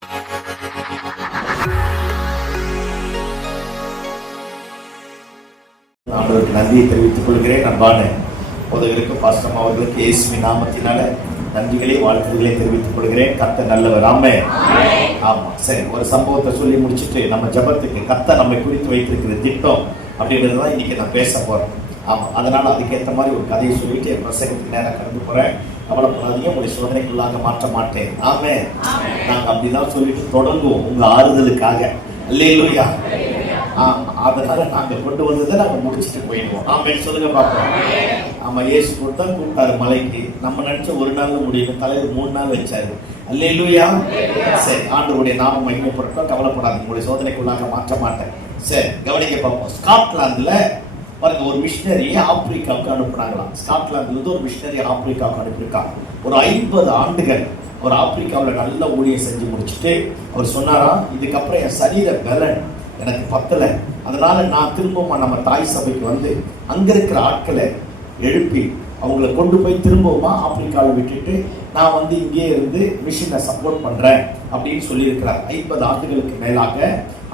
ஆண்டவருக்கு நன்றியை தெரிவித்துக் கொள்கிறேன். அன்பான போதகருக்கு பாஸ்டம் அவர்களுக்கு இயேசுவின் நாமத்தினால நன்றிகளை வாழ்த்துக்களை தெரிவித்துக் கொள்கிறேன். கர்த்தர் நல்லவர். ஆமென். ஆமா, சரி, ஒரு சம்பவத்தை சொல்லி முடிச்சுட்டு நம்ம ஜெபத்துக்கு கர்த்தர் நம்மை குறித்து வைத்திருக்கிற திட்டம் அப்படின்றதுதான் இன்னைக்கு நான் பேச போறேன். ஆமா, அதனால அதுக்கேற்ற மாதிரி ஒரு கதையை சொல்லிட்டு என் பிரசங்கத்துக்கு நேரம் கடந்து போறேன். கவலைப்படாதீங்க, உங்களுடைய சோதனைக்குள்ளாக மாற்ற மாட்டேன். ஆமென். நாங்க அப்படிதான் சொல்லிட்டு தொடங்குவோம் உங்க ஆறுதலுக்காக. அல்லேலூயா. அதனால நாங்க கொண்டு வந்ததை நாங்க முடிச்சுட்டு போயிடுவோம். ஆமென் சொல்லுங்க பாப்போம். ஆமா, இயேசு கொடுத்தா கூப்பிட்டாரு மலைக்கு. நம்ம நினைச்ச ஒரு நாள்ல முடியும், தலைவர் 3 நாள் வச்சாரு. அல்லேலூயா. சரி, ஆண்டவருடைய நாமம் மகிமைப்படட்டும். கவலைப்படாதீங்க, உங்களுடைய சோதனைக்குள்ளாக மாற்ற மாட்டேன். சரி, கவனிக்க பார்ப்போம். ஸ்காட்லாந்துல பாருங்க, ஒரு மிஷினரியை ஆப்பிரிக்காவுக்கு அனுப்புனாங்களாம். ஸ்காட்லாந்துல இருந்து ஒரு மிஷினரி ஆப்பிரிக்காவுக்கு அனுப்பியிருக்காங்க. ஒரு 50 ஆண்டுகள் ஒரு ஆப்பிரிக்காவில் நல்ல ஊழியம் செஞ்சு முடிச்சுட்டு அவர் சொன்னாராம், இதுக்கப்புறம் என் சரீர பலன் எனக்கு பத்தலை, அதனால நான் திரும்பவும் நம்ம தாய் சபைக்கு வந்து அங்க இருக்கிற ஆட்களை எழுப்பி அவங்களை கொண்டு போய் திரும்பவுமா ஆப்பிரிக்காவில் விட்டுட்டு நான் வந்து இங்கே இருந்து மிஷினை சப்போர்ட் பண்றேன் அப்படின்னு சொல்லியிருக்கிறார். 50 ஆண்டுகளுக்கு மேலாக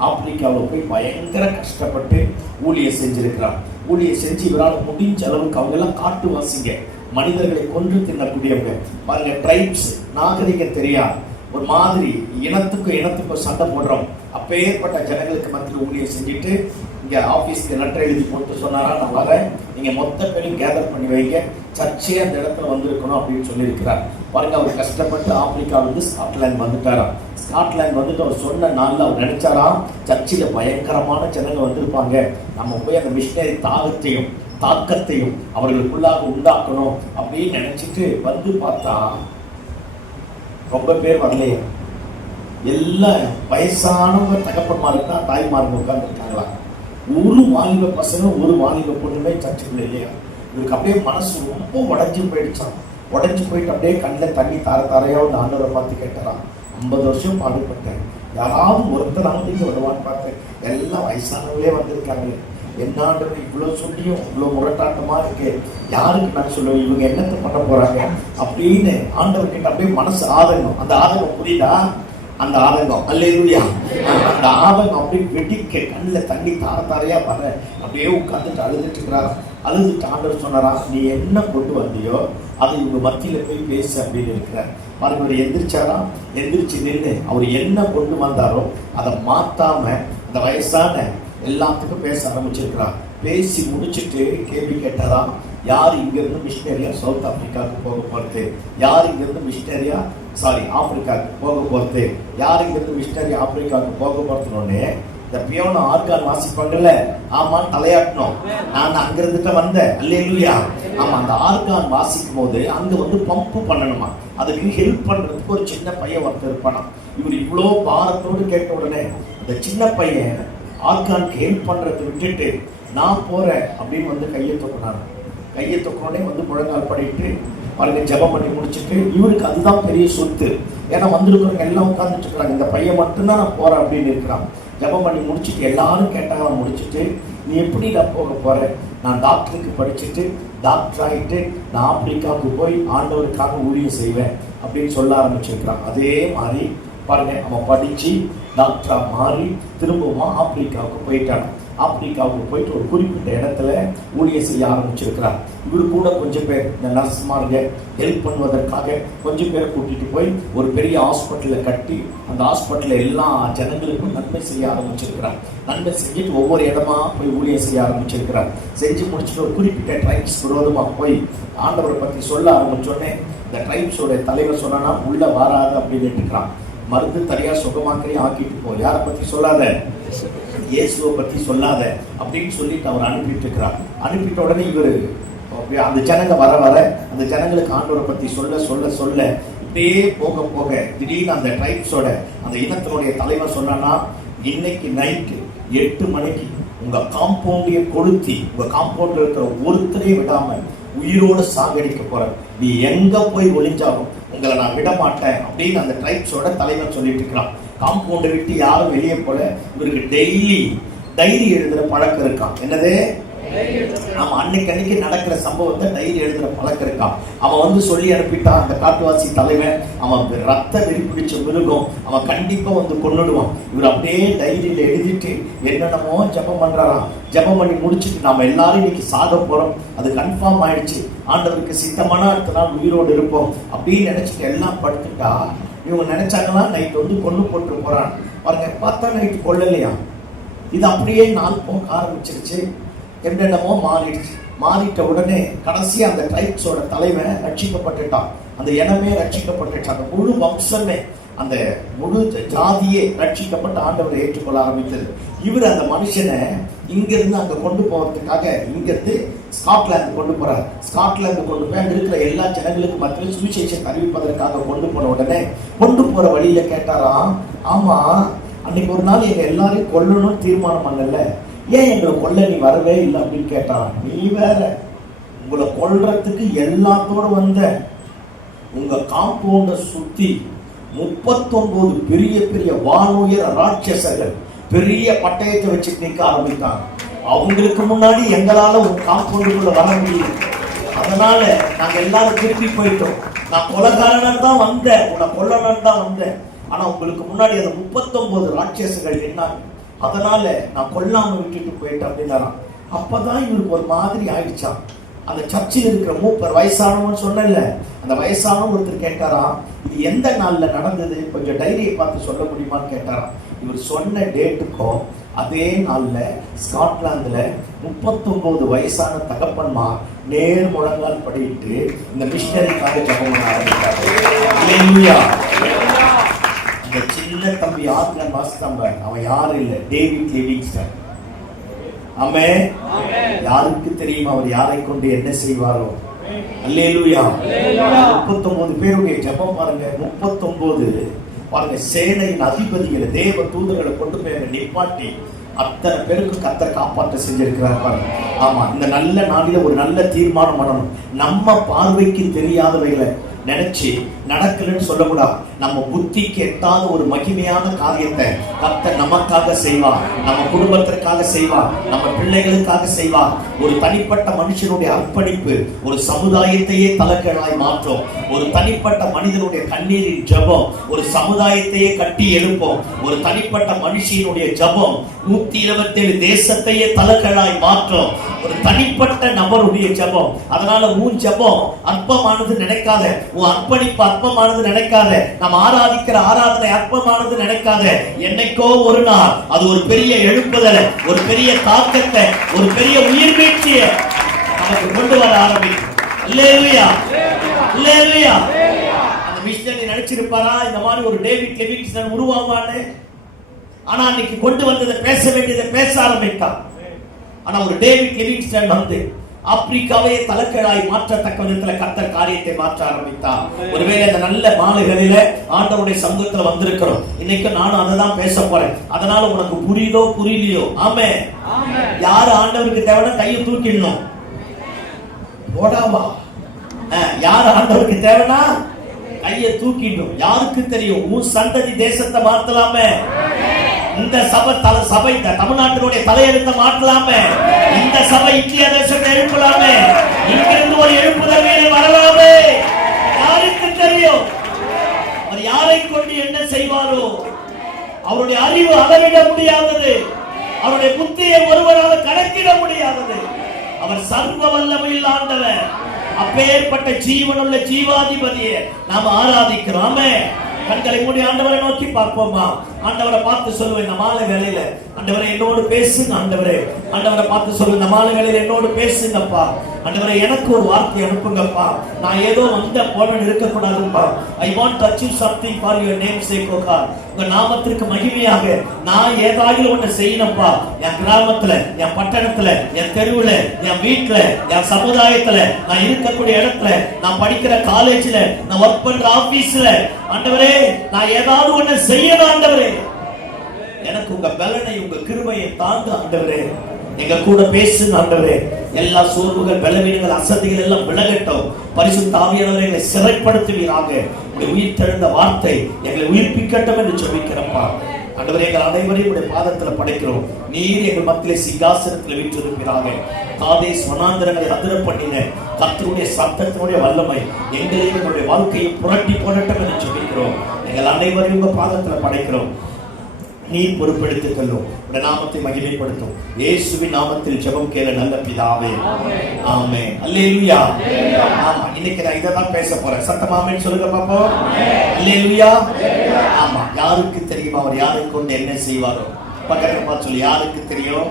ஆப்பிரிக்காவில் போய் பயங்கர கஷ்டப்பட்டு ஊழியம் செஞ்சிருக்கிறார். ஊழியம் செஞ்சு இவரால் முடிஞ்ச அளவுக்கு அவங்க எல்லாம் காட்டுவாசிங்க, மனிதர்களை கொன்று தின்னக்கூடியவங்க. பாருங்க, ட்ரைப்ஸ், நாகரிகம் தெரியாது, ஒரு மாதிரி இனத்துக்கும் சண்டை போடுறோம். அப்பேற்பட்ட ஜனங்களுக்கு மத்தியில் ஊழியம் செஞ்சுட்டு இங்க ஆபீஸ்க்கு லெட்டர் எழுதி போட்டு சொன்னாரா, நான் வரேன், நீங்க மொத்த பேரையும் கேதர் பண்ணி வைங்க, சர்ச்சே அந்த இடத்துல வந்திருக்கணும் அப்படின்னு சொல்லியிருக்கிறார். பாருங்க, அவர் கஷ்டப்பட்டு ஆப்பிரிக்காவிலிருந்து ஸ்காட்லாந்து வந்துட்டாராம். ஸ்காட்லாந்து வந்துட்டு அவர் சொன்ன நாளில் அவர் நினைச்சாராம், சர்ச்சில் பயங்கரமான ஜனங்க வந்திருப்பாங்க, நம்ம போய் அந்த மிஷினரி தாக்கத்தையும் அவர்களுக்குள்ளாக உண்டாக்கணும் அப்படின்னு நினைச்சிட்டு வந்து பார்த்தா ரொம்ப பேர் வரலையே. எல்லாம் வயசானவங்க தகப்பன்மாருக்கு தான் தாய்மார்கள் உட்கார்ந்துருக்காங்களா. ஒரு வாலிப பசங்க ஒரு வாலிப பொண்ணுமே சர்ச்சுக்குள்ள இல்லையா. இவருக்கு அப்படியே மனசு ரொம்ப உடஞ்சி போயிடுச்சான். உடஞ்சி போயிட்டு அப்படியே கண்ணில் தண்ணி தாரையா வந்து ஆண்டவரை பார்த்து கேட்டாராம், 50 வருஷம் பாடுபட்டேன், யாராவது ஒருத்தர் அவங்க இங்கே வருவான்னு பார்த்தேன், எல்லாம் வயசானவங்களே வந்திருக்காங்க, என்னாண்டவர் இவ்வளோ சொல்லியும் இவ்வளோ முரட்டாட்டமா இருக்கு, யாருக்கு நான் சொல்லுவேன், இவங்க என்னத்தை பண்ண போறாங்க அப்படின்னு ஆண்டவர்கிட்ட அப்படியே மனசு ஆதங்கம். அந்த ஆதங்கம் புரியுதா? அந்த ஆதங்கம், அல்லேலூயா, அந்த ஆதங்கம் அப்படியே வெடிக்க கண்ணில் தண்ணி தாரையா வர அப்படியே உட்காந்துட்டு அழுதுட்டு இருக்கிறார். அழுதுட்டு ஆண்டவர் சொன்னாரா, நீ என்ன கொண்டு வந்தியோ அதை இவங்க மத்தியில போய் பேசு அப்படின்னு இருக்கிறார். மறுபடியும் எந்திரிச்சாரா, எந்திரிச்சு நின்று அவர் என்ன கொண்டு வந்தாரோ அதை மாத்தாம அந்த வயசான எல்லாத்துக்கும் பேச ஆரம்பிச்சிருக்கிறார். பேசி முடிச்சுட்டு கேள்வி கேட்டாராம், யார் இங்கிருந்து மிஷினரியா சவுத் ஆப்பிரிக்காவுக்கு போக போறது, யார் இங்கிருந்து மிஷினரியா ஆப்பிரிக்காவுக்கு போக போறது, யார் இங்கிருந்து மிஷினரி ஆப்பிரிக்காவுக்கு போக போறதுன்னு இந்த பியோன ஆர்கான் வாசிப்பாங்கல்ல, ஆமான்னு தலையாட்டணும். நான் அங்க இருந்துட்டு வந்தேன். அல்லேலூயா. ஆமா, அந்த ஆர்கான் வாசிக்கும் போது அங்க வந்து பம்பு பண்ணணுமா, அதுக்கு ஹெல்ப் பண்றதுக்கு ஒரு சின்ன பையன் ஒருத்தர் இருப்பானா. இவர் இவ்வளோ பாரத்தோடு கேட்ட உடனே அந்த சின்ன பையன் ஆர்கானுக்கு ஹெல்ப் பண்றதை விட்டுட்டு நான் போறேன் அப்படின்னு வந்து கையை தொக்கனோடனே வந்து முழங்கால் படிட்டு பாருங்க, ஜெபம் பண்ணி முடிச்சுட்டு இவருக்கு அதுதான் பெரிய சொத்து. ஏன்னா வந்திருக்கிறவங்க எல்லாம் உட்கார்ந்துட்டு இருக்கிறாங்க, இந்த பையன் மட்டும்தான் நான் போறேன் அப்படின்னு இருக்கிறான். ஜெபம் பண்ணி முடிச்சுட்டு எல்லாரும் கேட்டாங்க, முடிச்சுட்டு நீ எப்படி நான் போக போறேன், நான் டாக்டருக்கு படிச்சுட்டு டாக்டர் ஆகிட்டு நான் ஆப்பிரிக்காவுக்கு போய் ஆண்டவருக்காக ஊழியம் செய்வேன் அப்படின்னு சொல்ல ஆரம்பிச்சிருக்கிறான். அதே மாதிரி பாருங்க, அவன் படிச்சு டாக்டரா மாறி திரும்பவும் ஆப்பிரிக்காவுக்கு போயிட்டான். ஆப்பிரிக்காவுக்கு போயிட்டு ஒரு குறிப்பிட்ட இடத்துல ஊழியம் செய்ய ஆரம்பிச்சிருக்கிறார். இவரு கூட கொஞ்சம் பேர் இந்த நர்ஸ்மார்க ஹெல்ப் பண்ணுவதற்காக கொஞ்சம் பேரை கூட்டிட்டு போய் ஒரு பெரிய ஹாஸ்பிட்டலை கட்டி அந்த ஹாஸ்பிட்டலில் எல்லா ஜனங்களுக்கும் நன்மை செய்ய ஆரம்பிச்சிருக்கிறார். நன்மை செஞ்சுட்டு ஒவ்வொரு இடமா போய் ஊழியம் செய்ய ஆரம்பிச்சிருக்கிறார். செஞ்சு முடிச்சுட்டு ஒரு குறிப்பிட்ட ட்ரைப்ஸ் விரோதமாக போய் ஆண்டவரை பற்றி சொல்ல ஆரம்பிச்சோடனே இந்த ட்ரைப்ஸோட தலைவர் சொன்னா உள்ள வராது அப்படின்னு இருக்கிறான். மருந்து தனியா சுகமாக்கரையும் ஆக்கிட்டு போ, யாரை பத்தி சொல்லாத, இயேசுவை பத்தி சொல்லாத அப்படின்னு சொல்லிட்டு அவர் அனுப்பிட்டு இருக்கிறார். அனுப்பிட்ட உடனே இவரு அந்த ஜனங்க வர அந்த ஜனங்களுக்கு ஆண்டவரை பத்தி சொல்ல இப்படியே போக திடீர்னு அந்த ட்ரைப்ஸோட அந்த இனத்தினுடைய தலைவர் சொன்னா, இன்னைக்கு நைட்டு 8 மணிக்கு உங்க காம்பவுண்டையே கொளுத்தி உங்க காம்பவுண்ட்ல இருக்கிற ஒருத்தரையும் விடாம உயிரோடு சாகடிக்க போற, நீ எங்க போய் ஒளிஞ்சாலும் உங்களை நான் விட மாட்டேன் அப்படின்னு அந்த ட்ரைப்ஸோட தலைவர் சொல்லிட்டு இருக்கிறான். காம்பவுண்டை விட்டு யாரும் வெளியே போல இவருக்கு டெய்லி டைரி எழுதுற பழக்கம் இருக்கான். என்னது? ஆமா, அன்னைக்கு நடக்கிற சம்பவத்தை டைரி எழுதுற பழக்கம் இருக்கான். அவன் சொல்லி அனுப்பிட்டான், அந்த காட்டுவாசி தலைவன் அவன் ரத்த வெறி பிடிச்ச மிருகம், அவன் கண்டிப்பா கொன்னுடுவான். இவர் அப்படியே டைரியில எழுதிட்டு என்னென்னமோ ஜபம் பண்றாராம். ஜபம் பண்ணி முடிச்சுட்டு நாம எல்லாரும் இன்னைக்கு சாக போறோம், அது கன்ஃபார்ம் ஆயிடுச்சு, ஆண்டவருக்கு சித்தமான அடுத்த நாள் உயிரோடு இருப்போம் அப்படின்னு நினைச்சிட்டு எல்லாம் படுத்துட்டா, இவங்க நினைச்சாங்கன்னா நைட் கொண்டு போட்டு போறான் பாருங்க. பார்த்தா நைட்டு கொள்ளலையா. இது அப்படியே நாள் போக ஆரம்பிச்சிருச்சு, என்னென்னமோ மாறிடுச்சு. மாறிட்ட உடனே கடைசியா அந்த ட்ரைப்ஸோட தலைவன் ரட்சிக்கப்பட்டுட்டான், அந்த இனமே ரட்சிக்கப்பட்டுட்டான், அந்த முழு வம்சமே, அந்த முழு ஜாதியே ரட்சிக்கப்பட்டு ஆண்டவரை ஏற்றுக்கொள்ள ஆரம்பித்தது. இவர் அந்த மனுஷனை இங்கிருந்து அங்க கொண்டு போறதுக்காக இங்கிருந்து ஸ்காட்லாந்து கொண்டு போறார். ஸ்காட்லாந்து கொண்டு போய் அங்க இருக்கிற எல்லா ஜனங்களுக்கு மத்தியில் சுவிசேஷம் அறிவிப்பதற்காக கொண்டு போன உடனே கொண்டு போற வழியில கேட்டாராம், ஆமா அன்னைக்கு ஒரு நாள் எங்க எல்லாரையும் கொல்லணும்னு தீர்மானம் பண்ணல, ஏன் எங்களை கொல்ல நீ வரவே இல்லை அப்படின்னு கேட்டான். நீ வேற, உங்களை கொல்றதுக்கு எல்லாத்தோட வந்த, உங்க காம்பவுண்ட சுத்தி 39 பெரிய பெரிய வானுயர ராட்சசர்கள் பெரிய பட்டயத்தை வச்சுட்டு நிற்க ஆரம்பித்தாங்க. அவங்களுக்கு முன்னாடி எங்களால உங்க காம்பவுண்டுக்குள்ள வர முடியும், அதனால நாங்க எல்லாரும் திருப்பி போயிட்டோம். நான் கொலைகாரன் தான் வந்தேன், உன்னை கொல்லணும் தான் வந்தேன், ஆனா உங்களுக்கு முன்னாடி அந்த 39 ராட்சசர்கள் என்னாங்க, அதனால நான் கொல்லாம விட்டுட்டு போயிட்டேன் அப்படின்னாராம். அப்பதான் இவருக்கு ஒரு மாதிரி ஆயிடுச்சான். அந்த சர்ச்சில் இருக்கிற மூப்பர், வயசானவன்னு சொன்னல, அந்த வயசானவன் ஒருத்தர் கேட்டாராம், இது எந்த நாள்ல நடந்தது, கொஞ்சம் டைரியை பார்த்து சொல்ல முடியுமான்னு கேட்டாராம். இவர் சொன்ன டேட்டுக்கும் அதே நாள்ல ஸ்காட்லாந்துல 39 வயசான தகப்பன்மா நேர் முழங்கால் படிட்டு இந்த மிஷனரிக்காக ஜெபம் பண்ண ஆரம்பித்தார். இந்த சின்ன தம்பி ஆத்ம மாஸ்தம்ப, அவன் யாரும் இல்லை, டேவிட் லிவிங்ஸ்டன். ஆமென். யாருக்கு தெரியும் அவர் யாரை கொண்டு என்ன செய்வாரோ. அல்லேலூயா. 39 பேருடைய ஜெபம் பாருங்க. 39 பாருங்க, சேனையின் அதிபதிகளை, தேவ தூதர்களை கொண்டு போய் நிப்பாட்டி அத்தனை பேருக்கு கர்த்தர் காப்பாற்ற செஞ்சிருக்கிறார் பாருங்க. ஆமா, இந்த நல்ல நாளில ஒரு நல்ல தீர்மானம் பண்ணணும். நம்ம பார்வைக்கு தெரியாதவைகளை நினைச்சு நடக்கலன்னு சொல்லக்கூடாது. நம்ம புத்திக்கு எட்டாத ஒரு மகிமையான காரியத்தை கர்த்தர் நமக்காக செய்வார், நம்ம குடும்பத்திற்காக செய்வார், நம்ம பிள்ளைகளுக்காக செய்வார். ஒரு தனிப்பட்ட மனுஷனுடைய அர்ப்பணிப்பு ஒரு சமுதாயத்தையே தலைகீழாய் மாற்றும். ஒரு தனிப்பட்ட மனிதனுடைய கண்ணீரின் ஜெபம் ஒரு சமுதாயத்தையே கட்டி எழுப்பும். ஒரு தனிப்பட்ட மனுஷனுடைய ஜெபம் 127 தேசத்தையே தலைகீழாய் மாற்றும். ஒரு தனிப்பட்ட நபருடைய ஜெபம். அதனால உன் ஜெபம் அற்பமானது நினைக்காத, உன் அர்ப்பணிப்பு அற்பமானது நினைக்காத, நம்ம ஆராதிக்கிற ஆராதனை அற்பமானது நினைக்காத. என்னைக்கோ ஒரு நாள் அது ஒரு பெரிய எழுப்புதலை, ஒரு பெரிய தாக்கத்தை, ஒரு பெரிய உயிர் மீட்சியை நமக்கு கொண்டு வர ஆரம்பிக்கும். அல்லேலூயா, அல்லேலூயா. அந்த மிஷனரி நினைச்சிருப்பாரா இந்த மாதிரி ஒரு டேவிட் லிவிங்ஸ்டன் உருவாவான்னு? ஆனா அன்னைக்கு கொண்டு வந்ததை பேச வேண்டியதை பேச ஆரம்பித்தான். ஆனா ஒரு டேவிட் லிவிங்ஸ்டன் ஆப்பிரிக்காவே தலைக்கீழாய் மாற்றத்தக்க விதத்தில் கர்த்தர் காரியத்தை மாற்ற ஆரம்பித்தார். ஒருவேளை அந்த நல்ல மாலைகளில ஆண்டவருடைய சமூகத்துல வந்திருக்கிறோம். இன்னைக்கு நானும் அதை தான் பேச போறேன். அதனால உனக்கு புரியுதோ புரியலையோ, ஆமென். யாரு ஆண்டவருக்கு தேவைன்னா கையை தூக்கிடணும், போடாமா. யாரு ஆண்டவருக்கு தேவைன்னா கையை தூக்கிடணும். யாருக்கு தெரியும் உன் சந்ததி தேசத்தை மாத்தலாமே. இந்த சபை தமிழ்நாட்டினுடைய தலையெழுத்த மாற்றலாமே. இந்த சபை இந்திய தேசத்தை எழுப்பலாமே. இங்கிருந்து ஒரு எழுப்புதல் வரலாமே. யாருக்கு தெரியும் அவர் யாரை கொண்டு என்ன செய்வாரோ? அவருடைய அறிவு அளவிட முடியாதது, அவருடைய புத்தியை ஒருவரால் கணக்கிட முடியாதது. அவர் சர்வ வல்லமையில் ஆண்டவர். அப்பேற்பட்ட ஜீவனுள்ள ஜீவாதிபதியை நாம் ஆராதிக்கிறோம். கண்களை மூடி ஆண்டவரை நோக்கி பார்ப்போமா? ஆண்டவரை பார்த்து சொல்லுவேன், இந்த மாலை வேளையில ஆண்டவரை என்னோடு பேசுங்க. ஆண்டவரை பார்த்து சொல்லுங்க, இந்த மாலை வேளையில என்னோடு பேசுங்கப்பா. ஆண்டவரை எனக்கு ஒரு வார்த்தை அனுப்புங்கப்பா. நான் ஏதோ வந்த போல இருக்கக்கூடாதுப்பா. I want to achieve something for your name sake, O God. உங்க நாமத்திற்கு மகிமையாக நான் ஏதாவது ஒண்ணு செய்யணும்ப்பா. என் கிராமத்துல, என் பட்டணத்துல, என் தெருவுல, என் வீட்டுல, என் சமுதாயத்துல, நான் இருக்கக்கூடிய இடத்துல, நான் படிக்கிற காலேஜ்ல, நான் ஒர்க் பண்ற ஆபீஸ்ல, ஆண்டவரே நான் ஏதாவது ஒண்ணு செய்யணும். ஆண்டவரே எனக்கு உங்க பலனை, உங்க கிருபையை தாங்க. ஆண்டவரே எங்க கூட பேசுங்க. ஆண்டவரே எல்லா சோர்வுகள், பலவீனங்கள், அசதிகள் எல்லாம் விலகட்டும். பரிசுத்த ஆவியானவரை எங்களை சிறைப்படுத்துவீராக. உயிர் தெழுந்த வார்த்தை எங்களை உயிர்ப்பிக்கட்டும் என்று சொல்லிக்கிறப்பா. ஆண்டவரே, எங்கள் அனைவரையும் உடைய பாதத்துல படைக்கிறோம். நீர் எங்கள் மத்தியிலே சிங்காசனத்தில் வீற்றிருக்கிறாங்க. காதேஸ் வனாந்தரங்களை அதிர பண்ணின கர்த்தருடைய சத்தத்தினுடைய வல்லமை எங்களையும் எங்களுடைய வாழ்க்கையை புரட்டி போடட்டும் என்று சொல்லிக்கிறோம். எங்கள் அனைவரையும் உங்க பாதத்துல படைக்கிறோம். நீர் பொறுப்பெடுத்துக் கொள்ளும். உடைய நாமத்தை மகிமைப்படுத்தும். இயேசுவின் நாமத்தில் ஜெபம் கேள நல்ல பிதாவே, ஆமென். அல்லேலூயா. ஆமா, இன்னைக்கு நான் இதை தான் பேச போறேன். சத்தமா ஆமென் சொல்லுங்க பாப்போம். அல்லேலூயா. ஆமா, யாருக்கு தெரியுமா அவர் யாரை கொண்டு என்ன செய்வாரோ? பக்கத்துல பார்த்து சொல்லி, யாருக்கு தெரியும்?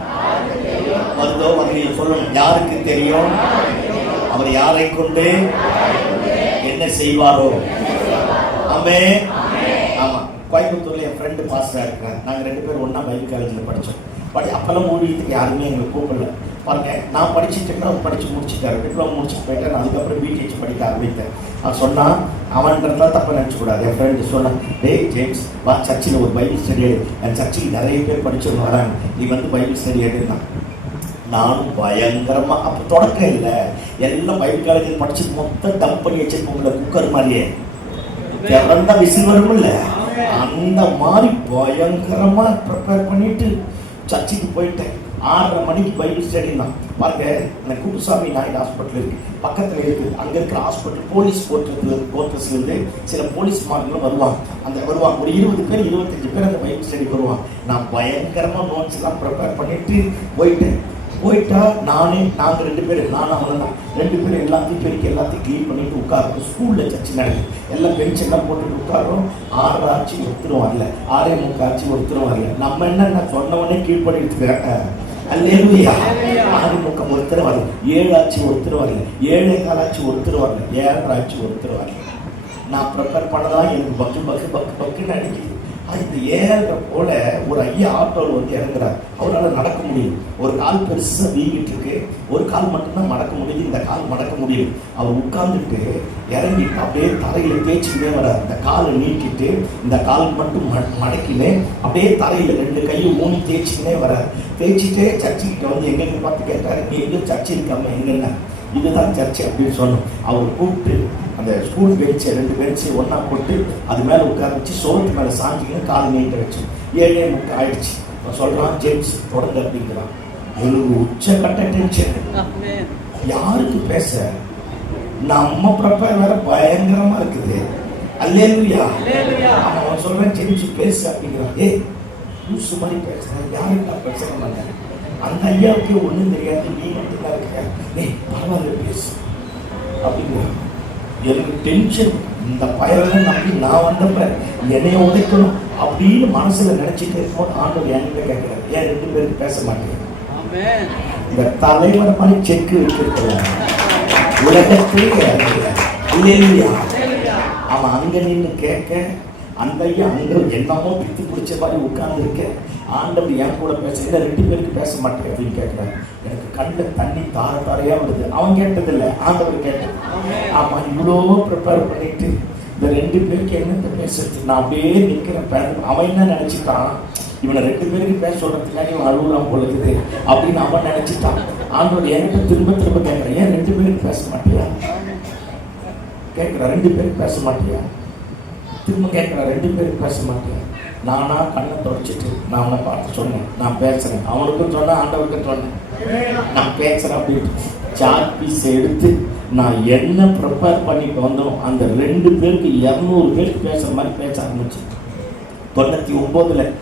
வருதோ வகையில் சொல்லணும். யாருக்கு தெரியும் அவர் யாரை கொண்டு என்ன செய்வாரோ? ஆமென். ஆமா, கோயம்புத்தூர்ல என் ஃப்ரெண்டு பாஸ்டரா இருக்கிறார். நாங்கள் 2 பேரும் ஒன்னா பைபிள் காலேஜில் படித்தோம். அப்பெல்லாம் ஊழியத்துக்கு யாருமே எங்களை கூப்பிடல. பாருங்க, நான் படிச்சுட்டு அவர் படிச்சு முடிச்சுட்டாரு, டிப்ளமோ முடிச்சுட்டு போயிட்டார். அதுக்கப்புறம் பிடிஹெச் படிக்க ஆரம்பித்தேன். அவன் சொன்னா, அவன்றதா தப்ப நினச்சக்கூடாது. என் ஃப்ரெண்டு சொன்னான், டேய் ஜேம்ஸ், வா சர்ச்சில் ஒரு பைபிள் ஸ்டடி எடு. என் சர்ச்சில் நிறைய பேர் படிச்சவங்க வராங்க, நீ வந்து பைபிள் ஸ்டடி எடுன்னா. நானும் பயங்கரமா, அப்போ தொடக்கம் இல்லை, எல்லாம் பைபிள் காலேஜில் படிச்சு மொத்தம் டம்ப் பண்ணி வச்சிருப்போம்ல, குக்கர் மாதிரியே திறந்தா விசில் வரும் இல்ல, அந்த மாதிரி பயங்கரமா ப்ரிப்பேர் பண்ணிட்டு சர்ச்சுக்கு போயிட்டேன். 6:30 மணிக்கு பைபிள் ஸ்டடி தான். பாருங்க, இந்த குப்புசாமி நாயுடு ஹாஸ்பிட்டல் இருக்கு, பக்கத்துல இருக்கு. அங்க இருக்கிற ஹாஸ்பிட்டல் போலீஸ் கோர்ட்டர்ஸ்ல இருந்து சில போலீஸ் மார்களும் வருவாங்க. ஒரு 20 பேர் 25 பேர் அந்த பைபிள் ஸ்டடி வருவாங்க. நான் பயங்கரமா நோட்ஸ் எல்லாம் ப்ரிப்பேர் பண்ணிட்டு போயிட்டா நாங்கள் 2 பேரும், நானும் அவன் தான் 2 பேரும் எல்லாத்தையும் பெருக்கி எல்லாத்தையும் க்ளீன் பண்ணிட்டு உட்காரோம். ஸ்கூலில் சர்ச்சு நடக்குது. எல்லாம் பெஞ்ச் எல்லாம் போட்டுட்டு உட்காரோம். 6 ஆச்சு ஒருத்தரும் வரல, 6:45 ஆச்சு ஒருத்தரும் வரல. நம்ம என்ன சொன்னவொடனே கீழ்படி எடுத்துக்கிறேன். அல்லேலூயா. 6:45 ஒருத்தர் வரல, 7 ஆச்சு ஒருத்தர் வரல, 7:15 ஆச்சு ஒருத்தர் வரல, 7:30 ஆச்சு ஒருத்தர் வரல. நான் ப்ரிப்பேர் பண்ணதான் எனக்கு பக்குன்னு அடிக்குது. அந்த 7:30 போல ஒரு ஐயா ஆட்டோவில் வந்து இறங்குறாரு. அவரால் நடக்க முடியும். ஒரு கால் பெருசாக வீங்கிட்டு இருக்கு, ஒரு கால் மட்டும்தான் மடக்க முடியுது, இந்த கால் மடக்க முடியும். அவர் உட்கார்ந்துட்டு இறங்கிட்டு அப்படியே தரையில் தேய்ச்சிக்கிட்டே வர்றார். இந்த காலை நீக்கிட்டு இந்த கால் மட்டும் மடக்கினே அப்படியே தரையில் 2 கையும் ஊனி தேய்ச்சிக்கினே வர்றார். தேய்ச்சிட்டே சர்ச்சுக்கிட்ட வந்து எங்களுக்கு பார்த்து கேட்டார், நீ எங்கேயும் சர்ச்சு இருக்காம எங்கன்னா, இதுதான் சர்ச்சு அப்படின்னு சொன்னோம். அவர் கூப்பிட்டு அந்த ஸ்கூல் பெஞ்சை 2 பெஞ்சு ஒன்றா போட்டு அது மேலே உட்கார வச்சு சோளத்து மேலே சாஞ்சிங்க காலை நீட்ட வச்சு 7:30 ஆயிடுச்சு. சொல்கிறான், ஜேம்ஸ் தொடர்ந்து அப்படிங்கிறான். எனக்கு உச்சக்கட்ட டென்ஷன். யாருக்கு பேச? நம்ம ப்ரிப்பேர் வேற பயங்கரமா இருக்குது. அல்லேலூயா. அவன் சொல்றேன், ஜேம்ஸ் பேசு அப்படிங்கிறான். லூசு மாதிரி பேசுறேன், யாருக்கு நான் பேச மாட்டேன். அந்த ஐயாவுக்கு ஒன்றும் தெரியாது, நீ மட்டும் தான் இருக்க, பரவாயில்ல பேசு அப்படிங்கிறான். எனக்கு டென்ஷன். இந்த பயனை நம்பி நான் வந்தப்ப என்னைய உதைக்கணும் அப்படின்னு மனசுல நினைச்சிட்டு இருக்கோம். ஆண்டவர் என்கிட்ட கேட்கிறார், ஏன் 2 பேருக்கு பேச மாட்டேன்? இந்த தலைவர் மாதிரி செக்கு வச்சிருக்கிறார் உலகத்திலே. இல்லையா? அவன் அங்க நின்று கேட்க, அந்த ஐயா அங்க என்னமோ பித்து பிடிச்ச மாதிரி உட்கார்ந்து இருக்க. ஆண்டவர் என் கூட பேச, இல்லை 2 பேருக்கு பேச மாட்டேன் அப்படின்னு கேட்கிறாரு. எனக்கு கண்ணில் தண்ணி தாரையா வருது. அவன் கேட்டதில்லை, ஆண்டவர் கேட்டது. ஆமா, இவ்வளோ ப்ரிப்பேர் பண்ணிட்டு இந்த 2 பேருக்கு என்னத்தை பேசுறது? நான் அப்படியே நிற்கிறேன். அவன் என்ன நினைச்சிட்டான், இவனை 2 பேருக்கு பேச சொல்றதுக்காக இவன் அழுகுறான் போலுக்குது அப்படின்னு அவன் நினைச்சிட்டான். ஆண்டவர் என்கிட்ட திரும்ப கேட்கிறேன், ஏன் 2 பேருக்கு பேச மாட்டியா கேட்கிறேன். 2 பேருக்கு பேச மாட்டியா? திரும்ப கேட்கிறேன், 2 பேருக்கு பேச மாட்டேன். நானா கண்ணை தொடச்சிட்டு நான் அவனை பார்த்து சொன்னேன், நான் பேசுறேன். அவனுக்கும் சொன்னேன், ஆண்டவருக்கும் சொன்னேன், நான் பேசுறேன் அப்படின்ட்டு. சார்ட் பீஸ் எடுத்து நான் என்ன ப்ரிப்பேர் பண்ணிட்டு வந்தோம், அந்த 2 பேருக்கு 200 பேருக்கு பேசுற மாதிரி பேச ஆரம்பிச்சு. 99ல்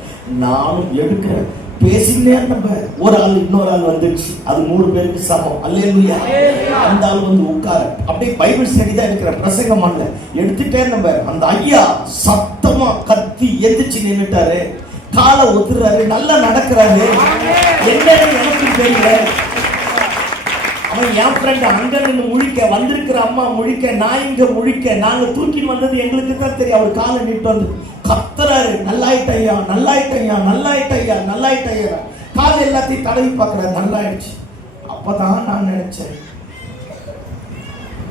நானும் எடுக்கிறேன், பேசினே நம்ம ஒரு ஆள் இன்னொரு ஆள் வந்துருச்சு, அது 100 பேருக்கு சமம். அல்லேலூயா. அந்த ஆள் வந்து உட்கார அப்படியே பைபிள் ஸ்டடி தான் இருக்கிற, பிரசங்கம் பண்ணல, எடுத்துட்டே நம்ம. அந்த ஐயா சத்தமா கத்தி எந்திரிச்சு நின்றுட்டாரு, காலை ஒத்துறாரு, நல்லா நடக்கிறாரு. என்னன்னு எனக்கு தெரியல. அவன் என் ஃப்ரெண்ட் அங்க நின்று முழிக்க, வந்திருக்கிற அம்மா முழிக்க, நான் இங்க முழிக்க, நாங்க தூக்கின்னு வந்தது எங்களுக்கு தான் தெரியும். அவர் காலை நீட்டு வந்து கத்துறாரு, நல்லாயிட்டையா நல்லாயிட்டையா நல்லாயிட்டையா நல்லாயிட்டையா. காலை எல்லாத்தையும் தடவி பார்க்கறாரு, நல்லாயிடுச்சு. அப்பதான் நான் நினைச்சேன்,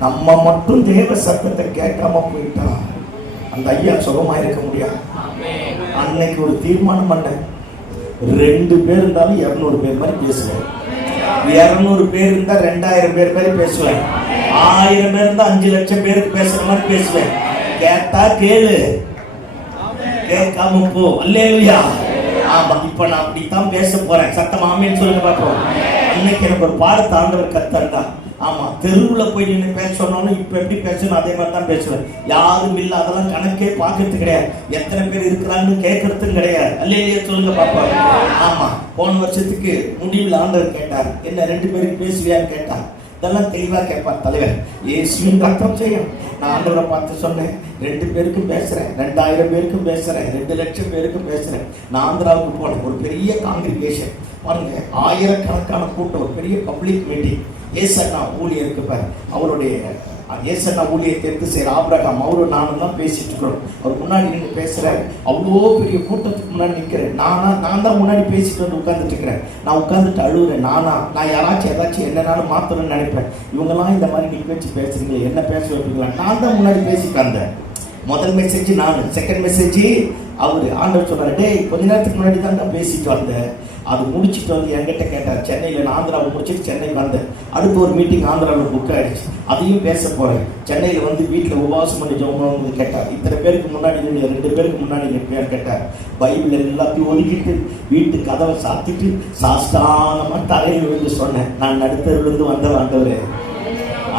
நம்ம மட்டும் தேவ சத்தத்தை கேட்காம போயிட்டா அந்த ஐயா சுகமா இருக்க முடியாது. அன்னைக்கு ஒரு தீர்மானம் பண்ணேன், 2 பேர் இருந்தாலும் 200 பேர் மாதிரி பேசுவேன், 200 பேர் இருந்தா 2000 பேர் மாதிரி பேசுவேன், 1000 பேர் இருந்தா 5 லட்சம் பேருக்கு பேசுற மாதிரி பேசுவேன். கேட்டா கேளு, கேட்காம போ. அல்லேலூயா. ஆமா, இப்ப நான் அப்படித்தான் பேச போறேன். சத்தம் ஆமென் சொல்லுங்க பாப்போம். இன்னைக்கு எனக்கு ஒரு பாடத்தை ஆண்டவர் கத்தர்தான். ஆமா, தெருவுல போய் நின்று பேச சொன்னாலும் இப்ப எப்படி பேசணும் அதே மாதிரி தான் பேசுவேன். யாரும் இல்ல, அதெல்லாம் கணக்கே பார்க்கறது கிடையாது. எத்தனை பேர் இருக்கிறாங்கன்னு கேட்கறதும் கிடையாது. அல்லேலூயா சொல்லுங்க பாப்பா. ஆமா, போன வருஷத்துக்கு முடிவில் ஆண்டவர் கேட்டார், என்ன 2 பேருக்கு பேசுவியான்னு கேட்டார். இதெல்லாம் தெளிவா கேட்பார் தலைவர். இயேசுவின் ரத்தம் செய்யும். நான் ஆண்டவரை பார்த்து சொன்னேன், 2 பேருக்கும் பேசுறேன், 2000 பேருக்கும் பேசுறேன், 2 லட்சம் பேருக்கும் பேசுறேன். நான் ஆந்திராவுக்கு போனேன். ஒரு பெரிய காங்கிரிகேஷன் பாருங்க, ஆயிரக்கணக்கான கூட்டம், ஒரு பெரிய பப்ளிக் மீட்டிங். ஏசன்னா ஊழியருக்கு பாரு, அவருடைய ஏசன்னா ஊழியத்தை எடுத்து செய்யற ஆபிரகாம் அவரும் நானும் தான் பேசிட்டு இருக்கிறோம். அவர் முன்னாடி நின்று பேசுறாரு. அவ்வளோ பெரிய கூட்டத்துக்கு முன்னாடி நிற்கிறேன். நான் தான் முன்னாடி பேசிட்டு வந்து உட்கார்ந்துட்டு இருக்கிறேன். நான் உட்கார்ந்துட்டு அழுகுறேன். நான் யாராச்சும் ஏதாச்சும் என்னன்னாலும் மாத்தணும்னு நினைப்பேன். இவங்கெல்லாம் இந்த மாதிரி நிற்க வச்சு பேசுறீங்களே, என்ன பேச வைப்பீங்களா? நான் தான் முன்னாடி பேசிட்டு வந்தேன். முதல் மெசேஜ் நான், செகண்ட் மெசேஜ் அவரு. ஆண்டவர் சொன்னார், டேய் கொஞ்ச நேரத்துக்கு முன்னாடி தான் பேசிட்டு வந்தேன். அது முடிச்சுட்டு வந்து என்கிட்ட கேட்டார். சென்னையில் நான் ஆந்திராவில் முடிச்சுட்டு சென்னை வந்தேன். அடுத்து ஒரு மீட்டிங் ஆந்திராவில் புக் ஆகிடுச்சு, அதையும் பேச போகிறேன். சென்னையில் வந்து வீட்டில் உபவாசம் பண்ணி ஜெபம் கேட்டார். இத்தனை பேருக்கு முன்னாடி 2 பேருக்கு முன்னாடி பேர் கேட்டார். பைபிள் எல்லாத்தையும் ஒதுக்கிட்டு வீட்டு கதவை சாத்திட்டு சாஸ்தானமாக தலையில் விழுந்து சொன்னேன், நான் நடுத்தருவிலிருந்து வந்த ஆண்டவரே,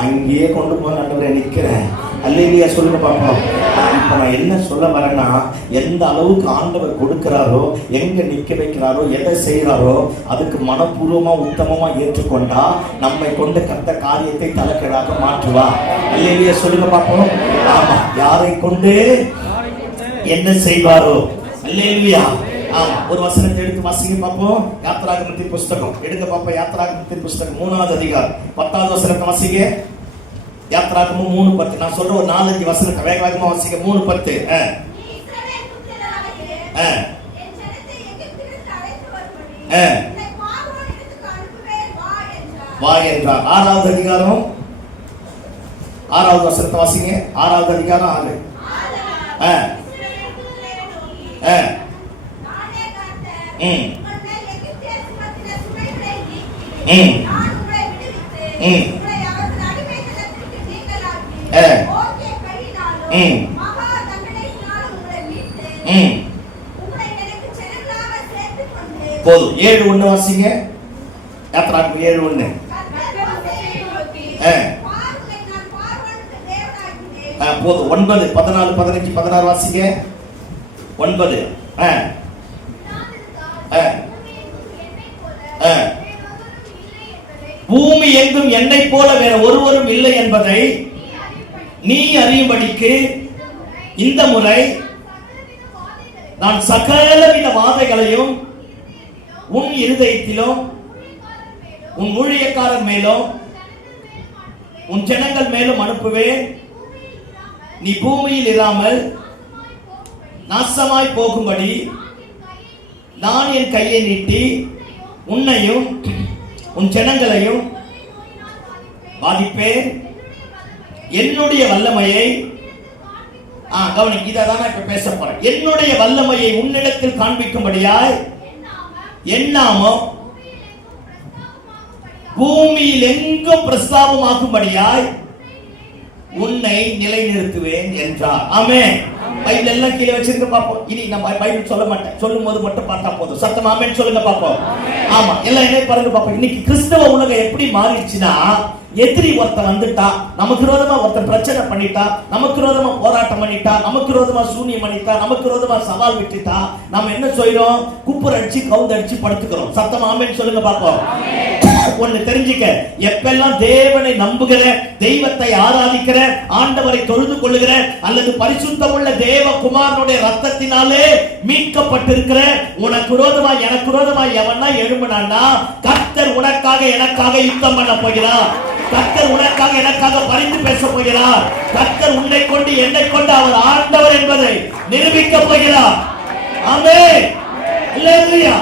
அங்கேயே கொண்டு போன ஆண்டவரே நிற்கிறேன். அல்லேலூயா சொல்லுங்க பாப்போம். இப்ப நான் என்ன சொல்ல வரேன்னா, எந்த அளவுக்கு ஆண்டவர் கொடுக்கிறாரோ, எங்க நிக்க வைக்கிறாரோ, எதை செய்யறாரோ அதுக்கு மனப்பூர்வமா உத்தமமா ஏற்றுக்கொண்டா நம்மை கொண்டு கத்த காரியத்தை தலைக்கீழாக மாற்றுவா. அல்லேலூயா சொல்லுங்க பாப்போம். ஆமா, யாரை கொண்டு என்ன செய்வாரோ. அல்லேலூயா. ஆமா, ஒரு வசனத்தை எடுத்து வாசிங்க பாப்போம். யாத்திராகமத்தின் புஸ்தகம் எடுங்க பாப்போம். யாத்திராகமத்தின் புஸ்தகம் 3வது அதிகாரம் 10வது வசனத்தை வாசிங்க. யாத்திராகமம் 3:10. நான் சொல்ற ஒரு 4-5 வசனத்தை வேக வேகமா வாசிங்க. 3:10. வா என்றார். 6வது அதிகாரம் 6வது வசனத்தை வாசிங்க. 6வது அதிகாரம் 6. போதும். 7:1 வாசிங்க. யாத்திராகமம் 7:1. போதும். 9, 14, 15, 16 வாசிங்க. 9. பூமி எங்கும் என்னை போல வேற ஒருவரும் இல்லை என்பதை நீ அறியும்படிக்கு இந்த முறை நான் சகலவித வாதைகளையும் உன் இருதயத்திலும் உன் ஊழியக்காரர் மேலும் உன் ஜனங்கள் மேலும் அனுப்புவேன். நீ பூமியில் இராமல் நாசமாய் போகும்படி நான் என் கையை நீட்டி உன்னையும் உன் ஜனங்களையும் பாதிப்பேன். என்னுடைய வல்லமையை கவனிக்க, இதான் இப்ப பேச போறேன். என்னுடைய வல்லமையை உன்னிடத்தில் காண்பிக்கும்படியாய் என் நாமம் பூமியில் எங்கும் பிரஸ்தாபமாகும்படியாய் உன்னை நிலைநிறுத்துவேன் என்றார். ஆமென். பைபிள் எல்லாம் கீழே வச்சிருக்க பாப்போம். இனி நம்ம பைபிள் சொல்ல மாட்டேன், சொல்லும் போது மட்டும் பார்த்தா போதும். சத்தம் ஆமென் சொல்லுங்க பாப்போம். ஆமா, எல்லாம் என்ன பாருங்க பாப்போம். இன்னைக்கு கிறிஸ்தவ உலகம் எப்படி மாறிடுச்சுன்னா, எதிரி ஒருத்தன் வந்துட்டா, நமக்கு விரோதமா ஒருத்தன் பிரச்சனை பண்ணிட்டா, நமக்கு விரோதமா போராட்டம் பண்ணிட்டா, நமக்கு விரோதமா சூனியம் பண்ணிட்டா, நமக்கு விரோதமா சவால் விட்டுட்டா, நம்ம என்ன செய்யறோம்? குப்புற அடிச்சு கவுந்தடிச்சு படுத்துக்கிறோம். சத்தம் ஆமென் சொல்லுங்க பாப்போம். ஒன்னு தெரிஞ்சுக்க, எப்பெல்லாம் தேவனை நம்புகிற, தெய்வத்தை ஆராதிக்கிற, ஆண்டவரை தொழுது கொள்ளுகிற, அல்லது பரிசுத்தமுள்ள தேவ குமாரனுடைய ரத்தத்தினாலே மீட்கப்பட்டிருக்கிற, உனக்கு விரோதமா எனக்கு விரோதமா எவனா எழும்பினான்னா, கர்த்தர் உனக்காக எனக்காக யுத்தம் பண்ண போகிறார். கர்த்தர் உனக்காக எனக்காக பரிந்து பேச போகிறார். கர்த்தர் உன்னை கொண்டு என்னை கொண்டு அவர் ஆண்டவர் என்பதை நிரூபிக்க போகிறார். ஆமென். அல்லேலூயா.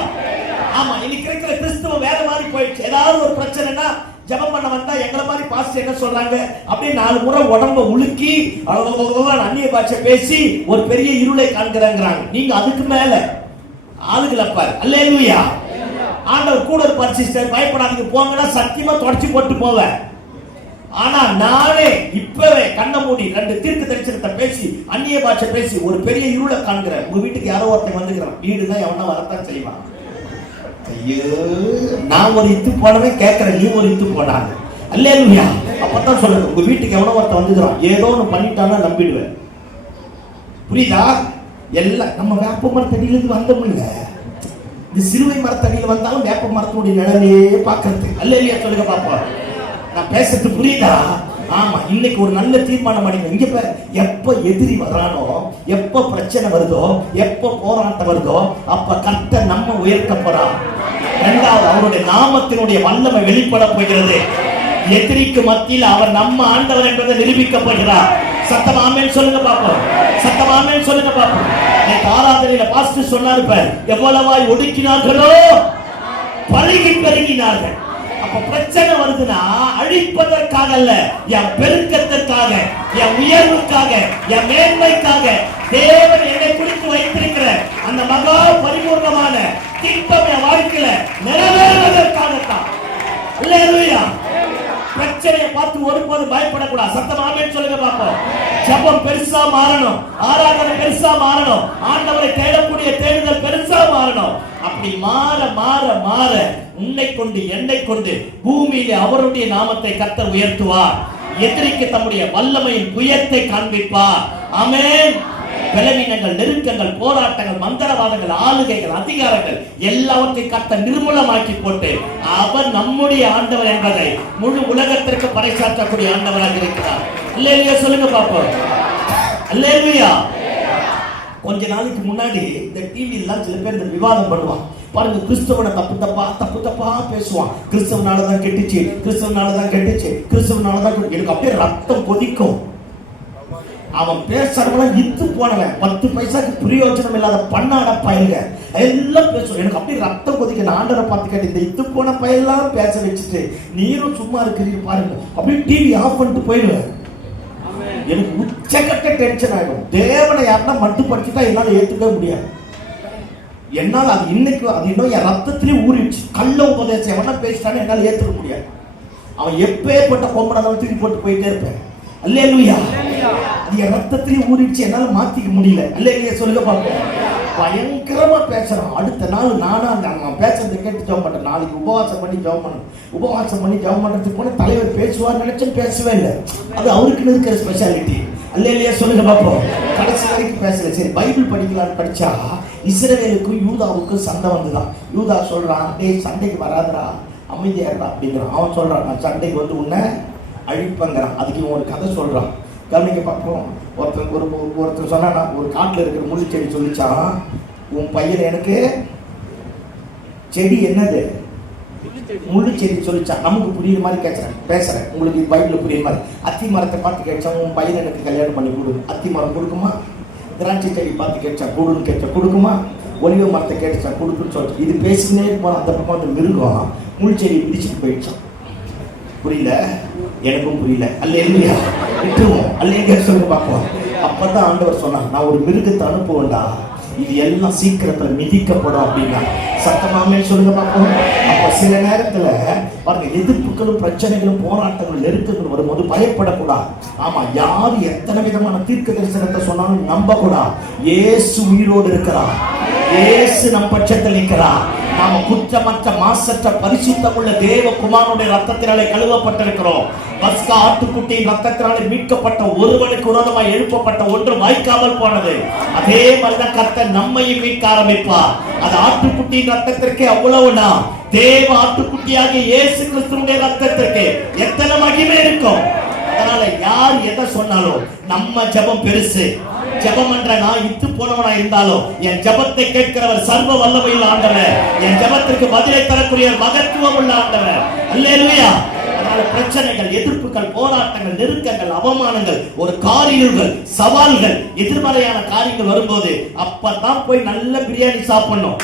ஆமா, இன்னைக்கு இருக்கிற கிறிஸ்துவ வேற மாதிரி போயிடுச்சு. ஏதாவது ஒரு பிரச்சனைனா ஜெபம் பண்ண வந்தா எங்களை மாதிரி பாஸ்டர் என்ன சொல்றாங்க, அப்படியே 4 முறை உடம்ப உலுக்கி அந்நிய பாஷை பேசி ஒரு பெரிய இருளை காண்கிறாங்க. நீங்க அதுக்கு மேல ஆளுகளை பாரு. அல்லேலூயா. ஆண்டவர் கூட இருப்பார். சிஸ்டர் பயப்படாதீங்க, போங்கன்னா சத்தியமா தொடச்சி போட்டு போவேன். ஆனா நானே இப்பவே கண்ண மூடி 2 தீர்க்க தரிசனத்தை பேசி அந்நிய பாஷை பேசி ஒரு பெரிய இருளை காண்கிறேன். உங்க வீட்டுக்கு யாரோ ஒருத்தன் வந்துக்கிறான். வீடுதான் எவனா வரத்தான் செய்வான். ஐயோ, நான் ஒரு இத்து போனவன் கேட்கிறேன், நீ ஒரு இத்து போனாங்க. அல்லேலூயா. அப்பதான் சொல்றேன், உங்க வீட்டுக்கு எவனோ ஒருத்தன் வந்துக்கிறான், ஏதோ ஒண்ணு பண்ணிட்டான்னா நம்பிடுவேன். புரியுதா? எல்லாம் நம்ம வேப்ப மரத்தடியிலிருந்து வந்தோம்ல, இந்த சிறுவை மரத்தடியில் வந்தாலும் வேப்ப மரத்தினுடைய நிழலையே பார்க்கறது. அல்லேலூயா சொல்லுங்க பாப்போம். நான் பேசுறது புரியுதா? ஆமா, இன்னைக்கு ஒரு நல்ல தீர்மானம் பண்ணிக்கணும். இங்க பாரு, எப்ப எதிரி வரானோ, எப்ப பிரச்சனை வருதோ, எப்ப போராட்டம் வருதோ, அப்ப கர்த்தர் நம்ம உயர்த்த போறான். இரண்டாவது, அவருடைய நாமத்தினுடைய வல்லமை வெளிப்பட போகிறது. எதிரிக்கு மத்தியில் அவர் நம்ம ஆண்டவர் என்பதை நிரூபிக்கப்படுகிறார். சத்தம் ஆமென் சொல்லுங்க பாப்போம். சத்தம் ஆமென் சொல்லுங்க பாப்போம். இந்த ஆராதனையில பாஸ்டர் சொன்னாரு பாரு, எவ்வளவாய் ஒடுக்கினார்களோ பருகி பெருகினார்கள். அப்ப பிரச்சனை வருதுன்னா அழிப்பதற்காக அல்ல, என் பெருக்கத்திற்காக, என் உயர்வுக்காக, என் மேன்மைக்காக தேவன் என்னை குறித்து வைத்திருக்கிற அந்த மகா பரிபூர்ணமான திட்டம் என் வாழ்க்கையில நிறைவேறுவதற்காகத்தான். அல்லேலூயா. பிரச்சனையை பார்த்து ஒருபோது பயப்படக்கூடாது. சத்தம் ஆமென் சொல்லுங்க பாப்போம். ஜெபம் பெருசா மாறணும், ஆராதனை பெருசா மாறணும், ஆண்டவரை தேடக்கூடிய தேடுதல் பெருசா மாறணும். அப்படி மாற மாற மாற உன்னை கொண்டு என்னை கொண்டு பூமியிலே அவருடைய நாமத்தை கர்த்தர் உயர்த்துவார். எதிரிக்கு தம்முடைய வல்லமையின் புயத்தை காண்பிப்பார். ஆமென். பலவீனங்கள், நெருக்கங்கள், போராட்டங்கள், மந்திரவாதங்கள், ஆளுகைகள், அதிகாரங்கள் எல்லாவற்றையும் கர்த்தர் நிர்மூலமாக்கி போட்டு அவர் நம்முடைய ஆண்டவர் என்பதை முழு உலகத்திற்கு பறைசாற்றக்கூடிய ஆண்டவராக இருக்கிறார். அல்லேலூயா சொல்லுங்க பாப்போம். அல்லேலூயா. கொஞ்ச நாளைக்கு முன்னாடி இந்த டிவிலாம் சில பேர் இந்த விவாதம் பண்ணுவான் பாருங்க. கிறிஸ்தவனை தப்பு தப்பா பேசுவான். கிறிஸ்தவனாலதான் கெட்டுச்சு, கிறிஸ்தவனாலதான் கெட்டுச்சு, கிறிஸ்தவனாலதான். எனக்கு அப்படியே ரத்தம் கொதிக்கும். அவன் பேசுறவன் இத்து போனவன், 10 பைசாக்கு பிரயோஜனம் இல்லாத பண்ணாட பயிலுங்க எல்லாம் பேசுவோம். எனக்கு அப்படியே ரத்தம் கொதிக்க. நான் ஆண்டரை பார்த்து கேட்டு, இந்த இத்து போன பயிரெல்லாம் பேச வச்சுட்டு நீரும் சும்மா இருக்கிறீங்க பாருங்க, அப்படியே டிவி ஆஃப் பண்ணிட்டு போயிடுவேன். எனக்கு உச்சக்கட்ட டென்ஷன் ஆயிடும். தேவனை யாருன்னா மட்டுப்படுத்திட்டா என்னால ஏற்றுக்கவே முடியாது. என்னால் அது இன்னைக்கு அது இன்னும் என் ரத்தத்திலே ஊறிடுச்சு. கள்ள உபதேசம் எவனா பேசிட்டானே என்னால் ஏற்றுக்க முடியாது. அவன் எப்பேற்பட்ட கொம்பனை தூக்கி போட்டு போயிட்டே இருப்பேன். அல்லேலூயா. அது என் ரத்தத்திலே ஊறிடுச்சு, என்னால மாத்திக்க முடியல. அல்லேலூயா சொல்லுங்க பாப்போம். பயங்கரமா பேசுறான். அடுத்த நாள் நானா அவன் பேசுறதை கேட்டு ஜெபம் பண்ணேன். நாளைக்கு உபவாசம் பண்ணி ஜெபம் பண்ணணும். உபவாசம் பண்ணி ஜெபம் பண்றதுக்கு போன தலைவர் பேசுவார் நினைச்சும் பேசவே இல்லை. அது அவருக்கு இருக்கிற ஸ்பெஷாலிட்டி. அல்லேலூயா சொல்லுங்க பாப்போம். கடைசி வரைக்கும் பேசல. சரி, பைபிள் படிக்கலான்னு படிச்சா இஸ்ரவேலுக்கும் யூதாவுக்கும் சண்டை வந்துதான். யூதா சொல்றான், டேய் சண்டைக்கு வராதரா, அமைதியாடுறா அப்படிங்கிறான். அவன் சொல்றான், நான் சண்டைக்கு வந்து உன்னை அழிப்பங்கிறான். அதுக்கு இவன் ஒரு கதை சொல்றான். கவனிக்க பார்ப்போம். ஒருத்தர் சொன்னா, ஒரு காட்டுல இருக்கிற முள்ளு செடி சொல்லிச்சான், உன் பையன் எனக்கு செடி என்னது முள்ளு செடி சொல்லிச்சான். நமக்கு புரியுற மாதிரி பேசுறேன், உங்களுக்கு பைபிள் புரியுற மாதிரி. அத்தி மரத்தை பார்த்து கேட்சான், உன் பையன் எனக்கு கல்யாணம் பண்ணி கொடு. அத்தி மரம் கொடுக்குமா? திராட்சை செடி பார்த்து கேட்சா கொடுன்னு கேட்சா கொடுக்குமா? ஒலிவ மரத்தை கேட்டுச்சா கொடுக்குன்னு சொல்லிட்டு இது பேசினே போன. அந்த பக்கம் அந்த மிருகம் முள் செடி பிடிச்சிட்டு போயிடுச்சான். புரியல, எனக்கும் புரியல. அல்லேலூயா. விட்டுருவோம். அல்லேலூயா சொல்லுங்க பார்ப்போம். அப்பதான் ஆண்டவர் சொன்னான், நான் ஒரு மிருகத்தை அனுப்புவேன்டா, இது எல்லாம் சீக்கிரத்துல மிதிக்கப்படும் அப்படின்னா. சத்தமாமே சொல்லுங்க பார்ப்போம். அப்ப சில நேரத்துல பாருங்க, எதிர்ப்புகளும் பிரச்சனைகளும் போராட்டங்களும் நெருக்கங்களும் வரும்போது பயப்படக்கூடாது. ஆமா, யாரு எத்தனை விதமான தீர்க்க தரிசனத்தை சொன்னாலும் நம்ப கூடாது. இயேசு உயிரோடு இருக்கிறார். இயேசு நம் பட்சத்தில் நிற்கிறார். நாம குற்றமற்ற மாசற்ற பரிசுத்தமுள்ள தேவகுமாரனுடைய ரத்தத்தினாலே கழுவப்பட்டிருக்கிறோம். பஸ்கா ஆட்டுக்குட்டியின் ரத்தத்தினாலே மீட்கப்பட்ட ஒருவனுக்கு விரோதமாய் எழுப்பப்பட்ட ஒன்று வாய்க்காமல் போனது. அதே மாதிரிதான் கர்த்தர் நம்மையும் மீட்க ஆரம்பிப்பார். அது ஆட்டுக்குட்டியின் ரத்தத்திற்கு அவ்வளவுனா தேவ ஆட்டுக்குட்டியாகிய இயேசு கிறிஸ்துவினுடைய ரத்தத்திற்கு எத்தனை மகிமை இருக்கும். அதனால யார் எதை சொன்னாலும் நம்ம ஜெபம் பெருசு. ஜெபம் என்ற நான் இத்து போனவனா இருந்தாலும் என் ஜெபத்தை கேட்கிறவர் சர்வ வல்லமையுள்ள ஆண்டவர். என் ஜெபத்திற்கு பதிலை தரக்கூடிய மகத்துவம் உள்ள ஆண்டவர். அல்லேலூயா. அதனால பிரச்சனைகள், எதிர்ப்புகள், போராட்டங்கள், நெருக்கங்கள், அவமானங்கள், ஒரு காரியங்கள், சவால்கள், எதிர்மறையான காரியங்கள் வரும்போது அப்பதான் போய் நல்ல பிரியாணி சாப்பிடணும்.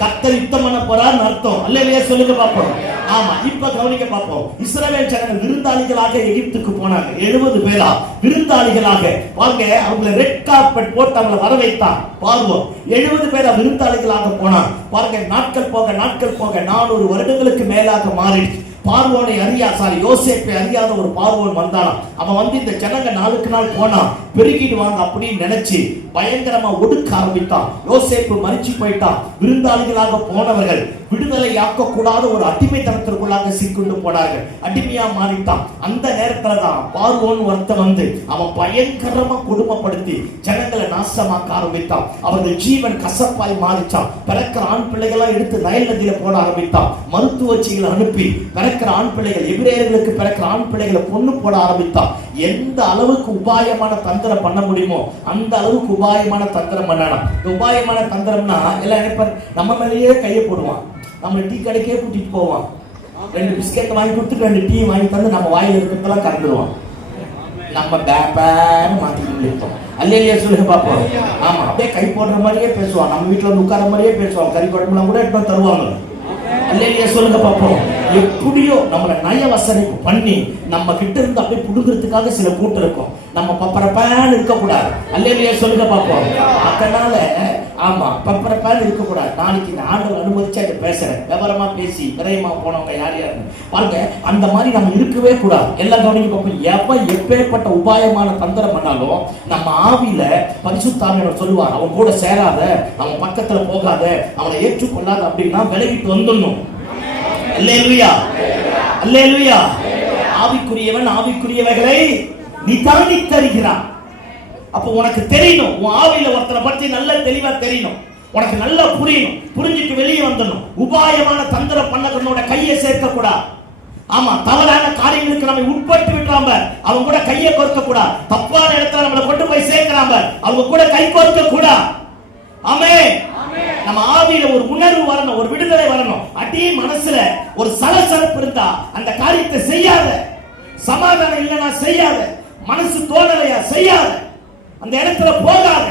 கர்த்தர் யுத்தம் பண்ண போறார் அர்த்தம். அல்லேலூயா சொல்லுங்க பாப்போம். ஆமா, இப்ப கவனிக்க பாப்போம். இஸ்ரவேல் ஜனங்கள் விருந்தாளிகளாக எகிப்துக்கு போனாங்க. 70 பேரா விருந்தாளிகளாக. வாங்க, அவங்களை ரெட் கார்பெட் போட்டு அவங்களை வர வைத்தான். பார்வோம் 70 பேரா விருந்தாளிகளாக போனான். பாருங்க, நாட்கள் போக 400 வருடங்களுக்கு மேலாக மாறிடுச்சு. பார்வோனை யோசேப்பை அறியாத ஒரு பார்வோன் வந்தானாம். அவன் வந்து இந்த ஜனங்க நாளுக்கு நாள் போனா பெருகிடுவாங்க அப்படின்னு நினைச்சு பயங்கரமா ஒடுக்க ஆரம்பித்தான். யோசேப்பு மரிச்சு போயிட்டான். விருந்தாளிகளாக போனவர்கள் விடுதலையாக்க கூடாத ஒரு அடிமைத்தனத்திற்குள்ளாக சிக்கொண்டு போனார்கள். அடிமையா மாறிட்டான். அந்த நேரத்துல தான் பார்வோன் ஒருத்தன் வந்து அவன் பயங்கரமா கொடுமைப்படுத்தி ஜனங்களை நாசமாக்க ஆரம்பித்தான். அவர்கள் ஜீவன் கசப்பாய் மாறிச்சான். பிறக்கிற ஆண் பிள்ளைகளா எடுத்து நைல் நதியில போட ஆரம்பித்தான். மருத்துவச்சிகளை அனுப்பி பிறக்கிற ஆண் பிள்ளைகள், எபிரேயர்களுக்கு பிறக்கிற ஆண் பிள்ளைகளை பொண்ணு போட ஆரம்பித்தான். எந்த அளவுக்கு உபாயமான தந்திரம் பண்ண முடியுமோ அந்த அளவுக்கு உபாயமான தந்திரம் பண்ணானா. உபாயமான தந்திரம்னா எல்லாம் நினைப்பார், நம்ம மேலேயே கையை போடுவான், நம்ம டீ கடைக்கே கூட்டிட்டு போவான், 2 பிஸ்கெட் வாங்கி கொடுத்து 2 டீ வாங்கி தந்து நம்ம வாயில இருக்கிறதெல்லாம் கறந்துடுவான். நம்ம பேப்பான்னு மாத்திட்டு இருப்போம். அல்லையா சொல்லுங்க பாப்போம். ஆமா, அப்படியே கை போடுற மாதிரியே பேசுவான். நம்ம வீட்டுல வந்து உட்கார மாதிரியே பேசுவான். கறி குழம்புலாம் கூட எடுத்து தருவாங்க. அல்லையா சொல்லுங்க பாப்போம். எப்படியோ நம்மளை நயவசனைப்பு பண்ணி நம்ம கிட்ட இருந்து அப்படியே புடுங்கிறதுக்காக சில கூட்டம் இருக்கும். நம்ம பப்பரப்பான்னு இருக்கக்கூடாது. அல்லையா சொல்லுங்க பாப்போம். அதனால ஆமா, பப்பரப்பான்னு இருக்கக்கூடாது. நாளைக்கு இந்த ஆண்டவர் அனுமதிச்சா இதை பேசுறேன், விவரமா பேசி விரயமா போனவங்க யார் யாருன்னு பாருங்க. அந்த மாதிரி நம்ம இருக்கவே கூடாது. எல்லாம் கவனிக்க பார்ப்போம். எப்பேற்பட்ட உபாயமான தந்திரம் பண்ணாலும் நம்ம ஆவியில பரிசுத்தாவியர் சொல்லுவார், அவன் கூட சேராத, அவன் பக்கத்துல போகாத, அவனை ஏற்றுக்கொள்ளாத அப்படின்னா விலகிட்டு வந்துடணும். அல்லேலூயா, அல்லேலூயா. ஆவிக்குரியவன் ஆவிக்குரியவைகளை நிதானித்தருகிறான். அப்போ உனக்கு தெரியணும், உன் ஆவியில ஒருத்தரை பற்றி நல்ல தெளிவா தெரியணும், உனக்கு நல்லா புரியணும். புரிஞ்சுட்டு வெளியே வந்துடணும். உபாயமான தந்திரம் பண்ணவனோட கையை சேர்க்க கூடாது. ஆமா, தவறான காரியங்களுக்கு நம்ம உட்பட்டு விட்டுறாம அவங்க கூட கையை கோர்க்க கூடாது. தப்பான இடத்துல நம்மளை கொண்டு போய் சேர்க்கிறாம அவங்க கூட கை கோர்க்க கூடாது. ஆமென். நம்ம ஆவியில ஒரு உணர்வு வரணும், ஒரு விடுதலை வரணும். அடி மனசுல ஒரு சலசலப்பு இருந்தா அந்த காரியத்தை செய்யாத. சமாதானம் இல்லைன்னா செய்யாத. மனசு தோணலையா செய்யாத. அந்த இடத்துல போகாத.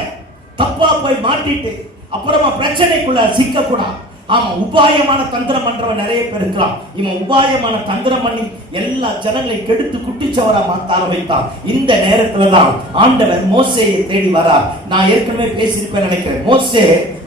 தப்பா போய் மாட்டிட்டு அப்புறமா பிரச்சனைக்குள்ள சிக்க கூடாது. ஆமா, உபாயமான தந்திரம் பண்றவன் நிறைய பேர் இருக்கிறான். இவன் உபாயமான தந்திரம் பண்ணி எல்லா ஜனங்களை கெடுத்து குட்டிச்சவரா மாத்த ஆரம்பித்தான். இந்த நேரத்துல தான் ஆண்டவர் மோசேயை தேடி வரார். நான் ஏற்கனவே பேசியிருப்பேன் நினைக்கிறேன். மோசே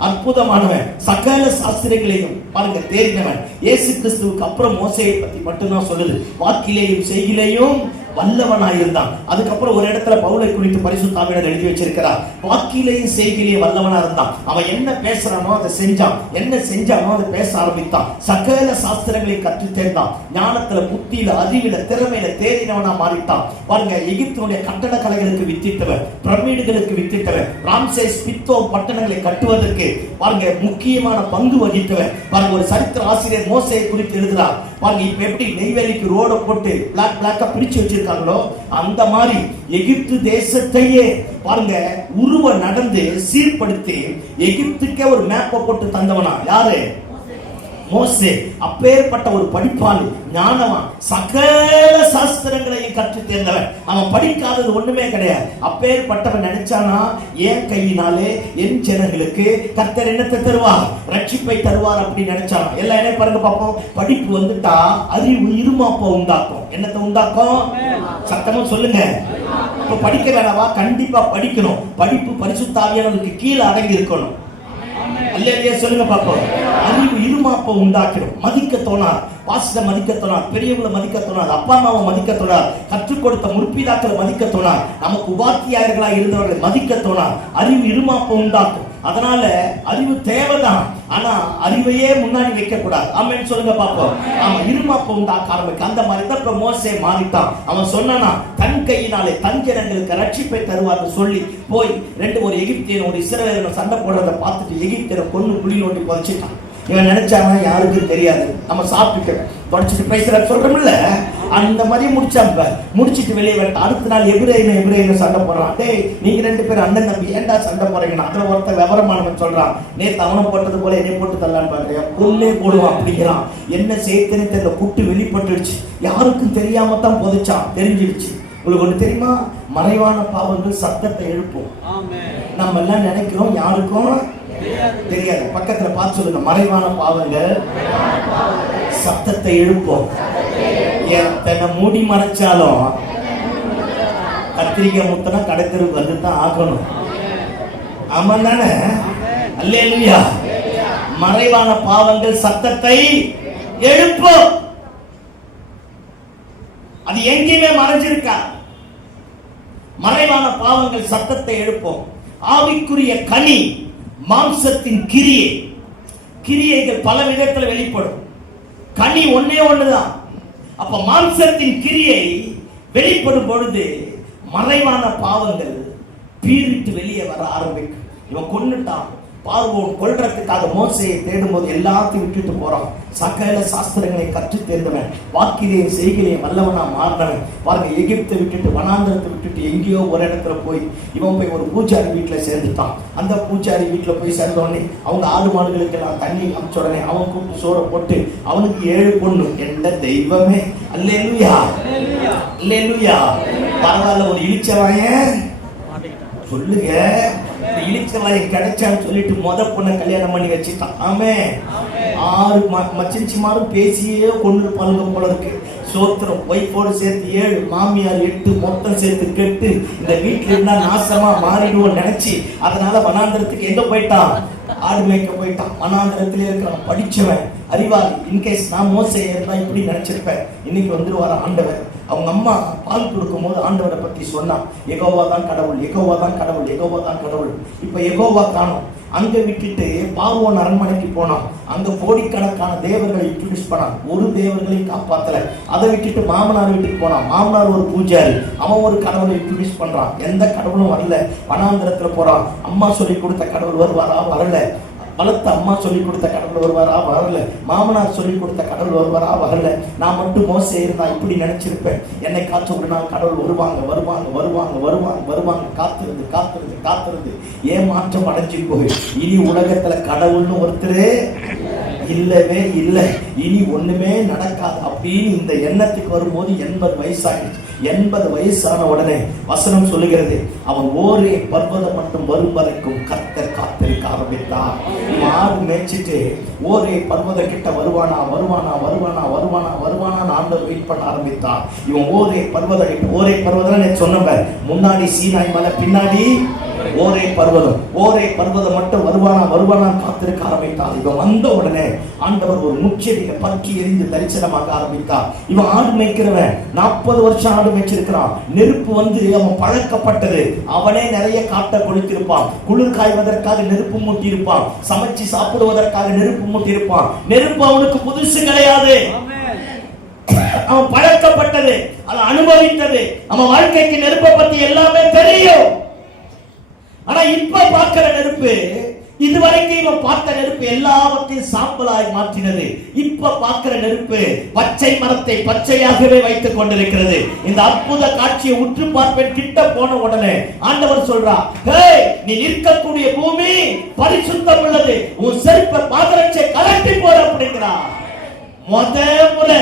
அற்புதமானவன், சகல சாஸ்திரங்களையும் பாருங்க தேறினவன். இயேசு கிறிஸ்துவுக்கு அப்புறம் மோசேயை பத்தி மட்டும்தான் சொல்லுது. வாக்கிலேயும் செய்கிலேயும் வல்லவனாயிருந்தான். அதுக்கப்புறம் ஒரு இடத்துல பவுலை குறித்து பரிசுத்த ஆவியானவர் எழுதி வச்சிருக்கிறார். வாக்கிலேயும் செய்கிலேயும் வல்லவனா இருந்தான். அவன் என்ன பேசுறானோ அதை செஞ்சான், என்ன செஞ்சானோ அதை பேச ஆரம்பித்தான். சகல சாஸ்திரங்களை கற்று தேர்ந்தான். ஞானத்துல, புத்தியில, அறிவில, திறமையில தேறினவனா மாறிட்டான். பாருங்க, எகிப்தினுடைய கட்டட கலைகளுக்கு வித்திட்டவன், பிரமிடுகளுக்கு வித்திட்டவன், ராம்சேஸ் பித்தோ பட்டணங்களை கட்டுவதற்கு பாருங்க முக்கியமான பங்கு வகித்தவன். பாருங்க, ஒரு சரித்திர ஆசிரியர் மோசேயை குறித்து எழுதுறார். பாருங்க, இப்ப எப்படி நெய்வேலிக்கு ரோட போட்டு பிளாக்கா பிரிச்சு வச்சிருக்காங்களோ அந்த மாதிரி எகிப்து தேசத்தையே பாருங்க உருவ நடந்து சீர்படுத்தி எகிப்துக்கே ஒரு மேப்பை போட்டு தந்தவனா யாரு? மோசே. அப்பேற்பட்ட ஒரு படிப்பாளி, ஞானவான், சகல சாஸ்திரங்களையும் கற்று தேர்ந்தவன். அவன் படிக்காதது ஒண்ணுமே கிடையாது. அப்பேற்பட்டவன் நினைச்சானா, என் கையினாலே என் ஜனங்களுக்கு கர்த்தர் என்னத்தை தருவார்? ரட்சிப்பை தருவார் அப்படி நினைச்சானா. எல்லாம் என்ன பாருங்க பாப்போம். படிப்பு வந்துட்டா அறிவு இருமாப்ப உண்டாக்கும். என்னத்தை உண்டாக்கும்? சத்தமா சொல்லுங்க. இப்ப படிக்க வேணாவா? கண்டிப்பா படிக்கணும். படிப்பு பரிசுத்த ஆவியானவருக்கு கீழே அடங்கி இருக்கணும். அல்லேலூயா சொல்லுங்க பாப்போம். அறிவு இருமாப்ப உண்டாக்கிடும். மதிக்க தோணாது. பாஸ்டர் மதிக்க தோணாது, பெரியவங்களை மதிக்க தோணாது, அப்பா அம்மாவை மதிக்க தோணாது, கற்றுக் கொடுத்த முற்பிதாக்களை மதிக்க தோணாது, நமக்கு உபாத்தியாயர்களாக இருந்தவர்களை மதிக்க தோணாது. அறிவு இருமாப்ப உண்டாக்கும். அதனால அறிவு தேவைதான், ஆனா அறிவையே முன்னாடி வைக்க கூடாது. ஆமென் சொல்லுங்க பாப்போம். அவன் இருமாப்ப உண்டாக்க ஆரம்பிக்க. அந்த மாதிரி தான் மோசே மாறிட்டான். அவன் சொன்னானா, தன் கையினாலே தன் ஜனங்களுக்கு ரட்சிப்பை தருவார்னு சொல்லி போய் ஒரு எகிப்தியன் ஒரு இஸ்ரவேலன் சண்டை போடுறதை பார்த்துட்டு எகிப்தியரை கொன்னு குழி நோண்டி புதைச்சிட்டான். இவன் நினைச்சாங்க யாருக்கும் தெரியாது, நம்ம சாப்பிட்டு தொடச்சிட்டு பேசுற சொல்றோம்ல, அந்த மாதிரி முடிச்சாங்க. முடிச்சிட்டு வெளியே வரட்டும். அடுத்த நாள் எபிரேயனை சண்டை போடுறான். டேய், நீங்க 2 பேரும் அண்ணன் தம்பி ஏன்டா சண்டை போறீங்கன்னா, அதுல ஒருத்த விவரமானவன் சொல்றான், நேத்து அவனை போட்டது போல என்னை போட்டு தரலான்னு பாக்குறியா, கொல்லே போடுவான் அப்படிங்கிறான். என்ன சேர்த்துன்னு தெரியல, குட்டு வெளிப்பட்டுடுச்சு. யாருக்கும் தெரியாம தான் புதைச்சான், தெரிஞ்சிடுச்சு. உங்களுக்கு ஒண்ணு தெரியுமா? மறைவான பாவங்கள் சத்தத்தை எழுப்பும். நம்ம எல்லாம் நினைக்கிறோம் யாருக்கும் தெரியாது. பக்கத்துல பார்த்து சொல்லுங்க, மறைவான பாவங்கள் சத்தத்தை எழுப்போம். எத்தனை மூடி மறைச்சாலும் கத்திரிக்காய் முத்தனா கடைத்தருக்கு வந்து தான் ஆகணும். ஆமா தானே? அல்லேலூயா. மறைவான பாவங்கள் சத்தத்தை எழுப்போம். அது எங்கேயுமே மறைஞ்சிருக்கா. மறைவான பாவங்கள் சத்தத்தை எழுப்போம். ஆவிக்குரிய கனி மாம்சத்தின் கிரியைகள் பல விதத்தில் வெளிப்படும். கனி ஒன்னே ஒண்ணுதான். அப்ப மாம்சத்தின் கிரியை வெளிப்படும் பொழுது மறைவான பாவங்கள் பீறிட்டு வெளியே வர ஆரம்பிக்கும். இவன் கொன்னுட்டான், பார்வோன் கொல்றதுக்காக மோசையை தேடும் போது எல்லாத்தையும் விட்டுட்டு போறான். சகல சாஸ்திரங்களை கற்று தேர்ந்தவன், வாக்கிலேயும் செய்கிலேயும் வல்லவனா மாறினவன். பாருங்க, எகிப்தை விட்டுட்டு வனாந்தரத்தை விட்டுட்டு எங்கேயோ ஒரு இடத்துல போய் இவன் போய் ஒரு பூஜாரி வீட்டுல சேர்ந்துட்டான். அந்த பூஜாரி வீட்டுல போய் சேர்ந்த உடனே அவங்க ஆடு மாடுகளுக்கு எல்லாம் தண்ணி அமைச்ச உடனே அவன் கூப்பிட்டு சோற போட்டு அவனுக்கு 7 பொண்ணு. எந்த தெய்வமே! அல்லேலூயா, அல்லேலூயா. பரவாயில்ல, ஒரு இழிச்சவாயன் சொல்லுங்க, இழிச்சவாயன் கிடைச்சான்னு சொல்லிட்டு பொண்ணை கல்யாணம் பண்ணி வச்சுட்டான். ஆமே, 6 மச்சிமாரும் பேசியே கொண்டு பழங்க போல இருக்கு. சோத்திரம். ஒய்ஃபோடு சேர்த்து 7, மாமியார் 8, மொத்தம் சேர்த்து கெட்டு இந்த வீட்டுல இருந்தா நாசமா மாறிடுவோம் நினைச்சு அதனால வனாந்திரத்துக்கு எங்க போயிட்டான்? ஆடு மேய்க்க போயிட்டான். வனாந்திரத்திலே இருக்கிறான். படிச்சவன், அறிவாளி. இன்கேஸ் நான் மோசே இருந்தா இப்படி நினைச்சிருப்பேன். இன்னைக்கு வந்துருவார ஆண்டவர். அவங்க அம்மா பால் கொடுக்கும் போது ஆண்டவரை பத்தி சொன்னான். யெகோவா தான் கடவுள், யெகோவா தான் கடவுள், யெகோவா தான் கடவுள். இப்ப யெகோவா காணோம். அங்க விட்டுட்டு பார்வோன் அரண்மனைக்கு போனான். அங்க கோடிக்கணக்கான தேவர்களை இன்ட்ரோடியூஸ் பண்ணான். ஒரு தேவர்களையும் காப்பாத்தல. அதை விட்டுட்டு மாமனார் வீட்டுக்கு போனான். மாமனார் ஒரு பூஜாரி, அவன் ஒரு கடவுளை இன்ட்ரோடியூஸ் பண்றான். எந்த கடவுளும் வரல. வனாந்திரத்துல போறான். அம்மா சொல்லி கொடுத்த கடவுள் வருவாரா? வரல. வளர்த்த அம்மா சொல்லி கொடுத்த கடவுள் வருவாரா? வரல. மாமனார் சொல்லி கொடுத்த கடவுள் வருவாரா? வரல. நான் மட்டும் மோசே இருந்தா இப்படி நினைச்சிருப்பேன். என்னை காற்று ஒரு நாள் கடவுள் வருவாங்க வருவாங்க வருவாங்க வருவாங்க வருவாங்க. காத்திருந்து காத்திருந்து காத்திருந்து ஏமாற்றம் அடைஞ்சு போய் இனி உலகத்துல கடவுள்னு ஒருத்தரே இல்லவே இல்லை. இனி ஒண்ணுமே நடக்காது அப்படின்னு இந்த எண்ணத்துக்கு வரும்போது 80 வயசாகிடுச்சு. 80 வயசான உடனே வசனம் சொல்லுகிறது, அவன் ஓரே பர்வதம் மட்டும் வரும் வரைக்கும் கர்த்தர் காத்திருக்க ஆரம்பித்தான். ஆடு மேய்ச்சிட்டு ஓரே பர்வத கிட்ட வருவானா வருவானா வருவானா வருவானா வருவானா ஆண்டவர் வெயிட் பண்ண ஆரம்பித்தான். இவன் ஓரே பர்வதம் சொன்ன முன்னாடி சீனாய் மலை, பின்னாடி ஓரே பர்வதம் மட்டும் வருவானா காத்திருக்க ஆரம்பித்தான். இவன் வந்த உடனே ஆண்டவர் ஒரு முச்செடியை பற்றி எரிந்து தரிசனமாக ஆரம்பித்தான். இவன் ஆடு மேய்க்கிறவன் 40 வருஷம் ஆடு மேய்ச்சிருக்கிறான். நெருப்பு வந்து அவன் பழக்கப்பட்டது. அவனே நிறைய காட்டை கொடுத்திருப்பான். குளிர் காய்வதற்காக நெருப்பு மூட்டி இருப்பான். சமைச்சு சாப்பிடுவதற்காக நெருப்பு மூட்டி இருப்பான். நெருப்பு அவனுக்கு புதுசு கிடையாது. அவன் பழக்கப்பட்டது, அதை அனுபவித்தது. அவன் வாழ்க்கைக்கு நெருப்பை பத்தி எல்லாமே தெரியும். ஆனா இப்ப பார்க்கிற நெருப்பு, இதுவரைக்கும் இவன் பார்த்த நெருப்பு எல்லாவற்றையும் சாம்பலாய் மாற்றினது. இப்ப பார்க்கிற நெருப்பு பச்சை மரத்தை பச்சையாகவே வைத்துக் கொண்டிருக்கிறது. இந்த அற்புத காட்சியை உற்று பார்ப்பேன். கிட்ட போன உடனே ஆண்டவர் சொல்றார், நீ நிற்கக்கூடிய பூமி பரிசுத்தம் உள்ளது, உன் செருப்பை பாதரட்சை கலட்டி போற அப்படிங்கிறார். முறை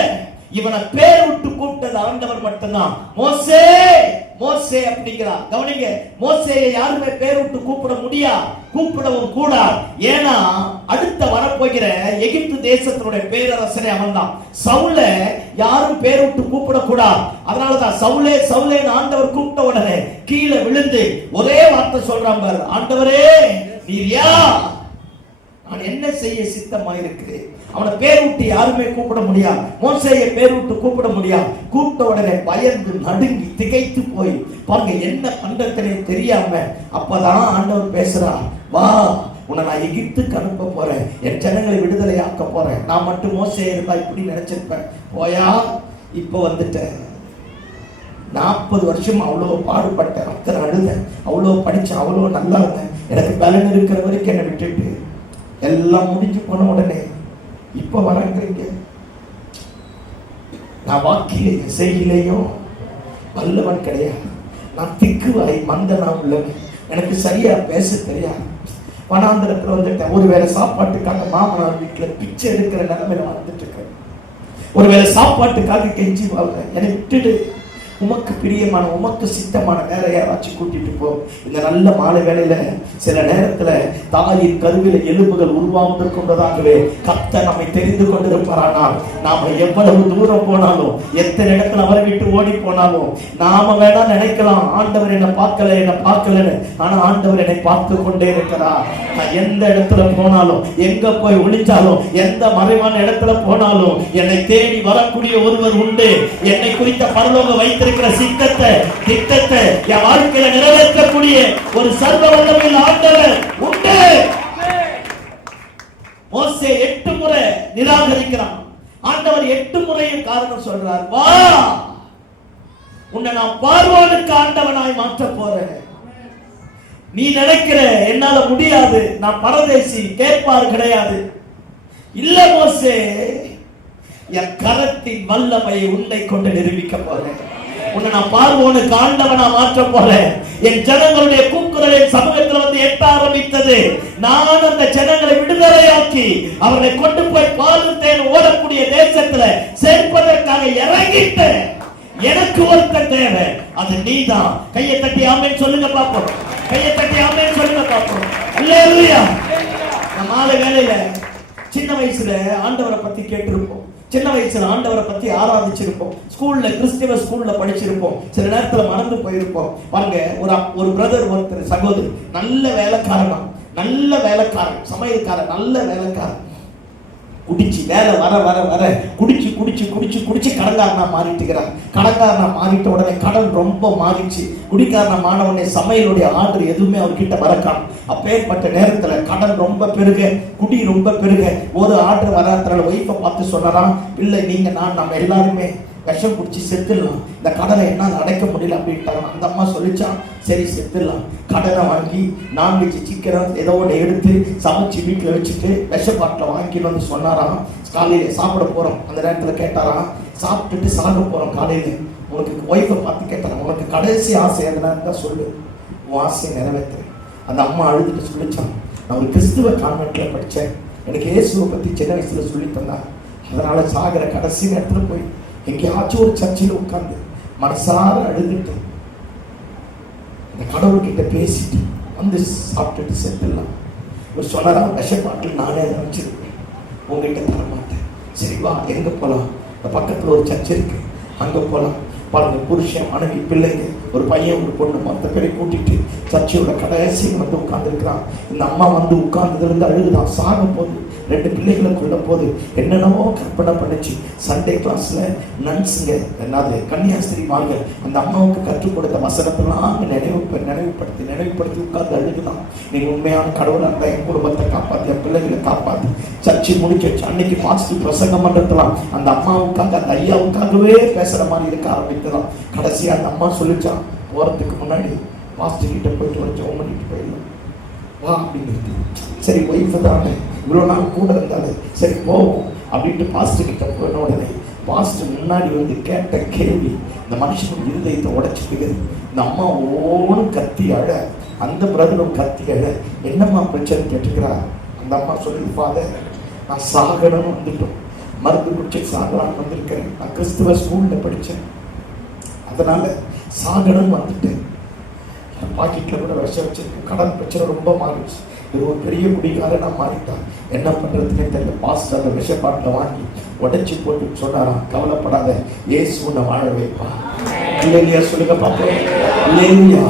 இவனை பேர் விட்டு கூப்பிட்டது ஆண்டவர் மட்டும்தான். மோசே மோசே அப்படிங்கிறார். கவனிங்க, மோசேயை யாருமே பேர் விட்டு கூப்பிட முடியாது, கூப்பிடவும் கூடாது. ஏன்னா அடுத்த வரப்போகிற எகிப்து தேசத்தினுடைய பேரரசனே அவன்தான். சவுல யாரும் பேர் விட்டு கூப்பிட கூடாது. அதனாலதான் சவுலே சவுலேன்னு ஆண்டவர் கூப்பிட்ட உடனே கீழே விழுந்து ஒரே வார்த்தை சொல்றான் பாரு, ஆண்டவரே நீர் யார்? நான் என்ன செய்ய சித்தமாயிருக்கிறேன். அவனை பேர் விட்டு யாருமே கூப்பிட முடியாது. மோசேயை பேர் விட்டு கூப்பிட முடியாது. கூப்பிட்ட உடனே பயந்து நடுங்கி திகைத்து போய் பாருங்க என்ன பண்றதுனே தெரியாம அப்பதான் ஆண்டவர் பேசுறான், வா உன்னை நான் எகிப்துக்கு அனுப்ப போறேன், என் ஜனங்களை விடுதலை ஆக்க போறேன். நான் மட்டும் மோசே இருந்தா இப்படி நினைச்சிருப்பேன். போயா, இப்ப வந்துட்டேன். 40 வருஷம் அவ்வளோ பாடுபட்டேன், அத்தனை அழுதேன், அவ்வளோ படிச்சேன், அவ்வளோ நல்லா இருந்தேன். எனக்கு பலன் இருக்கிற வரைக்கும் என்னை விட்டுட்டு எல்லாம் முடிஞ்சு போன உடனே இப்ப வரங்கிறீங்க. நான் வாக்கிலேயும் செய்கிலேயும் வல்லவன் கிடையாது. நான் திக்குவாய் மந்தனா உள்ளவன். எனக்கு சரியா பேச தெரியாது. வனாந்திரத்துல வந்துட்டேன். ஒருவேளை சாப்பாட்டுக்காக மாமனார் வீட்டுல பிச்சை எடுக்கிற நிலைமையில வந்துட்டு இருக்கேன். ஒருவேளை சாப்பாட்டுக்காக கெஞ்சி வாழ்றேன். என்னை விட்டுடு. உமக்கு பிரியமான உமக்கு சித்தமான வேற யாராச்சும் கூட்டிட்டு போ. இந்த நல்ல மாலை வேளையில சில நேரத்துல தாயின் கருவில எலும்புகள் உருவாவதற்குள்ளதாகவே கர்த்தர் நம்மை தெரிந்து கொண்டிருப்பாரானால் நாம எவ்வளவு தூரம் போனாலும் எத்தனை இடத்துல அவரை விட்டு ஓடி போனாலும் நாம வேணா நினைக்கலாம் ஆண்டவர் என்ன பார்க்கலன்னு. ஆனா ஆண்டவர் என்னை பார்த்து கொண்டே இருக்கிறார். நான் எந்த இடத்துல போனாலும், எங்க போய் ஒளிச்சாலும், எந்த மறைவான இடத்துல போனாலும் என்னை தேடி வரக்கூடிய ஒருவர் உண்டு. என்னை குறித்த பரலோக வைத்திருக்கிற திட்டத்தை என் வாழ்க்கையில நிறைவேற்றக்கூடிய ஒரு சர்வ வல்லமையுள்ள ஆண்டவர் உண்டு. மோசே 8 முறை நிராகரிக்கிறான். ஆண்டவர் 8 முறையும் காரணம் சொல்றார், வா, உன்னை நான் பார்வோனுக்கு ஆண்டவனாய் மாற்ற போறேன். நீ நினைக்கிற என்னால முடியாது, நான் பரதேசி, கேட்பார் கிடையாது. இல்ல மோசே, என் கரத்தின் வல்லமையை உன்னை கொண்டு நிரூபிக்க போறேன். உன்னை நான் பார்வோனுக்கு ஆண்டவனா மாற்ற போறேன். என் ஜனங்களுடைய கூக்குரலை சமூகத்தில் வந்து எட்ட ஆரம்பித்தது. நான் அந்த ஜனங்களை விடுதலையாக்கி அவர்களை கொண்டு போய் பாலும் தேன் ஓடக்கூடிய தேசத்துல சேர்ப்பதற்காக இறங்கிட்டேன். எனக்கு ஒருத்தன் தேவை, அது நீதான். கையை தட்டி ஆமென் சொல்லுங்க பாப்போம். கையை தட்டி ஆமென் சொல்லுங்க பாப்போம். அல்லேலூயா. நம்ம மாலை வேளையில சின்ன வயசுல ஆண்டவரை பத்தி கேட்டிருப்போம். சின்ன வயசுல ஆண்டவரை பத்தி ஆராதிச்சிருப்போம். ஸ்கூல்ல கிறிஸ்தவ ஸ்கூல்ல படிச்சிருப்போம். சில நேரத்துல மறந்து போயிருப்போம். பாருங்க, ஒரு பிரதர், ஒருத்தர் சகோதரி, நல்ல வேலைக்காரன், சமையல்காரன், நல்ல வேலைக்காரன். குடிச்சு வேலை வர குடிச்சு கடன்காரனா மாறிட்டுக்கிறார். கடன்காரனா மாறிட்ட உடனே கடன் ரொம்ப மாறிச்சு. குடிக்காரனா மாற உடனே சமையலுடைய ஆர்டர் எதுவுமே அவர்கிட்ட வரக்கான். அப்பேற்பட்ட நேரத்துல கடன் ரொம்ப பெருக, குடி ரொம்ப பெருக. ஒரு ஆர்டர் வராதனால ஒய்ஃபை பார்த்து சொன்னாராம், இல்லை நீங்க நம்ம எல்லாருமே விஷம் குடிச்சு செத்துடலாம், இந்த கடனை என்னால் அடைக்க முடியல அப்படின்ட்டாங்க. அந்த அம்மா சொல்லிச்சான், சரி செத்துடலாம். கடனை வாங்கி நான்வெஜ் சிக்கன் ஏதோ ஒன்று எடுத்து சமைச்சு வீட்டில் வச்சுட்டு விஷ பாட்டில் வாங்கிட்டு வந்து சொன்னாராம், காலையில் சாப்பிட போகிறோம். அந்த நேரத்தில் கேட்டாராம், சாப்பிட்டுட்டு சாப்பிட போகிறோம் காலையில். உனக்கு ஒய்ஃபை பார்த்து கேட்டாராம், உனக்கு கடைசி ஆசை எதுனா சொல்லு, உன் ஆசையை நிறைவேற்று. அந்த அம்மா அழுதுட்டு சொல்லிச்சான், நான் ஒரு கிறிஸ்துவ கான்வென்ட்ல படித்தேன், எனக்கு இயேசுவை பற்றி சின்ன வயசுல சொல்லி தந்தான். அதனால சாகிற கடைசி நேரத்தில் போய் எங்கேயாச்சும் ஒரு சர்ச்சையில் உட்கார்ந்து மனசார அழுதுட்டு இந்த கடவுள்கிட்ட பேசிட்டு வந்து சாப்பிட்டுட்டு செத்துடலாம். ஒரு சொன்னாரா, விஷப்பாட்டில் நானே வச்சிருக்கேன், உங்ககிட்ட தர மாட்டேன். சரி வா, எங்க போகலாம்? இந்த பக்கத்தில் ஒரு சர்ச்சை இருக்கு, அங்கே போகலாம். பாருங்க, புருஷன், மனைவி, பிள்ளைங்க, ஒரு பையன், ஒரு பொண்ணு, மொத்த பேரை கூட்டிட்டு சர்ச்சையோட கடைசியில் வந்து உட்கார்ந்துருக்கிறான். இந்த அம்மா வந்து உட்கார்ந்ததுல இருந்து அழுகுதான். சாக போது 2 பிள்ளைகளை கொள்ள போது என்னென்னவோ கற்பனை பண்ணிச்சு. சண்டே கிளாஸ்ல நன்ஸுங்க, என்னது கன்னியாஸ்திரிமாங்க, அந்த அம்மாவுக்கு கற்றுக் கொடுத்த வசனத்தெல்லாம் நினைவுபடுத்தி உட்கார்ந்து அழுகுதான். நீங்க உண்மையான கடவுளா இருந்தா என் குடும்பத்தை காப்பாத்தி, என் பிள்ளைகளை காப்பாத்தி. சர்ச்சை முடிச்சு அன்னைக்கு பாசிட்டிவ் பிரசங்கம் பண்றதுலாம் அந்த அம்மாவுக்காக, அந்த ஐயாவுக்காகவே பேசுற மாதிரி இருக்க ஆரம்பித்ததான். கடைசியா அந்த அம்மா சொல்லிச்சான், போறதுக்கு முன்னாடி பாஸ்டர் கிட்ட போயிட்டு ஒரு ஜெபம் பண்ணிட்டு போயிடலாம் வா அப்படின்னு. சரி, ஒய்ஃபு தானே, இவ்வளோ நாள் கூட இருந்தாலே சரி போவோம் அப்படின்ட்டு பாஸ்டர் கிட்ட போன உடனே பாஸ்டர் முன்னாடி வந்து கேட்ட கேள்வி இந்த மனுஷனுக்கு இருதயத்தை உடைச்சிட்டு. இந்த அம்மா ஓனும் கத்தி அழ, அந்த பிரதரும் கத்தி அழ. என்னம்மா பிரச்சனை கேட்டுக்கிறா? அந்த அம்மா சொல்லி, ஃபாதர், நான் சாகணும்னு வந்துட்டோம், மருந்து குடிச்சு சாகலான்னு வந்திருக்கிறேன். நான் கிறிஸ்துவ ஸ்கூல்ல படித்தேன், அதனால சாகணும்னு வந்துட்டேன். என் பாக்கெட்டில் கூட விஷம் வச்சிருக்கேன். கடன் பிரச்சனை ரொம்ப மாறிடுச்சு. இது ஒரு பெரிய குடிகாரனா மாறிட்டான். என்ன பண்றதுன்னே தெரியல. பாஸ்டர் அந்த விஷப்பாட்டில் வாங்கி உடைச்சி போட்டு சொன்னாராம், கவலைப்படாத, இயேசு உன்னை வாழ வைப்பா. இல்லையா சொல்லுங்க பாப்போம். இல்லையா?